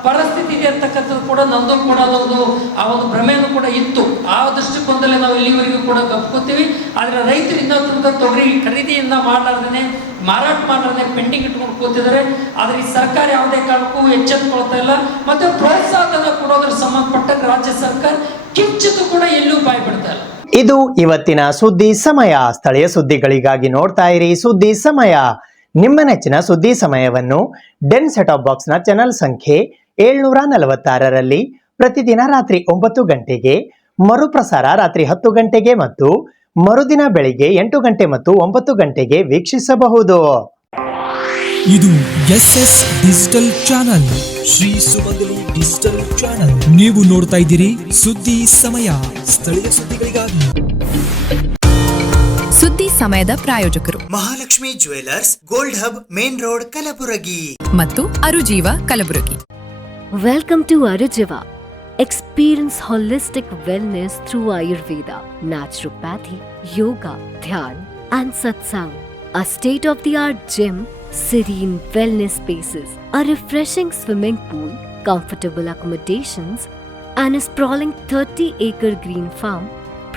ಪರಿಸ್ಥಿತಿ ಇದೆ ಅಂತಕ್ಕಂಥದ್ದು ಕೂಡ ನಂದು ಕೂಡ ಅದೊಂದು ಆ ಒಂದು ಭ್ರಮೆಯನ್ನು ಕೂಡ ಇತ್ತು. ಆ ದೃಷ್ಟಿಕೋನದಲ್ಲಿ ನಾವು ಇಲ್ಲಿವರೆಗೂ ಕೂಡ ಗಪ್ಕೋತೀವಿ. ಆದ್ರೆ ರೈತರು ಇನ್ನೊಂದು ತೊಗರಿ ಖರೀದಿಯಿಂದ ಮಾಡಲಾರ್ದೇನೆ ಮಾರಾಟ ಮಾಡಲಾರ್ದೆ ಪೆಂಡಿಂಗ್ ಇಟ್ಕೊಂಡು ಕೂತಿದ್ದಾರೆ. ಆದ್ರೆ ಈ ಸರ್ಕಾರ ಯಾವುದೇ ಕಾರಣಕ್ಕೂ ಎಚ್ಚೆತ್ತುಕೊಳ್ತಾ ಇಲ್ಲ. ಮತ್ತೆ ಪ್ರೋತ್ಸಾಹನ ಕೊಡೋದ್ರ ಸಂಬಂಧಪಟ್ಟ ರಾಜ್ಯ ಸರ್ಕಾರ ಕಿಂಚಿತ್ತು ಕೂಡ ಎಲ್ಲೂ ಬಾಯಿ ಬಿಡ್ತಾ ಇಲ್ಲ. ಇದು ಇವತ್ತಿನ ಸುದ್ದಿ ಸಮಯ. ಸ್ಥಳೀಯ ಸುದ್ದಿಗಳಿಗಾಗಿ ನೋಡ್ತಾ ಇರಿ ಸುದ್ದಿ ಸಮಯ. ನಿಮ್ಮ ನೆಚ್ಚಿನ ಸುದ್ದಿ ಸಮಯವನ್ನು ಡೆನ್ ಸೆಟ್ ಆಫ್ ಬಾಕ್ಸ್ ನ ಚಾನೆಲ್ ಸಂಖ್ಯೆ 746ರಲ್ಲಿ ಪ್ರತಿದಿನ ರಾತ್ರಿ 9 ಗಂಟೆಗೆ, ಮರುಪ್ರಸಾರ ರಾತ್ರಿ 10 ಗಂಟೆಗೆ ಮತ್ತು ಮರುದಿನ ಬೆಳಿಗ್ಗೆ 8 ಗಂಟೆ ಮತ್ತು 9 ಗಂಟೆಗೆ ವೀಕ್ಷಿಸಬಹುದು. ಇದು SS ಡಿಜಿಟಲ್ ಚಾನಲ್, ಶ್ರೀ ಸುಮಂಗಲಿ ಡಿಜಿಟಲ್ ಚಾನಲ್. ನೀವು ನೋಡ್ತಾ ಇದ್ದೀರಿ ಸುದ್ದಿ ಸಮಯ, ಸ್ಥಳೀಯ ಸುದ್ದಿಗಳಿಗಾಗಿ. ಸುದ್ದಿ ಸಮಯದ ಪ್ರಾಯೋಜಕರು Mahalakshmi jewellers, gold hub, main road, Kalaburagi ಮತ್ತು ಅರುಜೀವ Kalaburagi. Welcome to Arujiva. Experience holistic wellness through Ayurveda, naturopathy, yoga, dhyan, and satsang. A state-of-the-art gym, serene wellness spaces, a refreshing swimming pool, comfortable accommodations, and a sprawling 30-acre green farm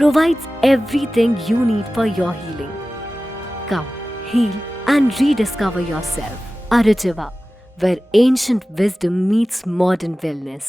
provides everything you need for your healing. Come, heal, and rediscover yourself. Arujiva, where ancient wisdom meets modern wellness.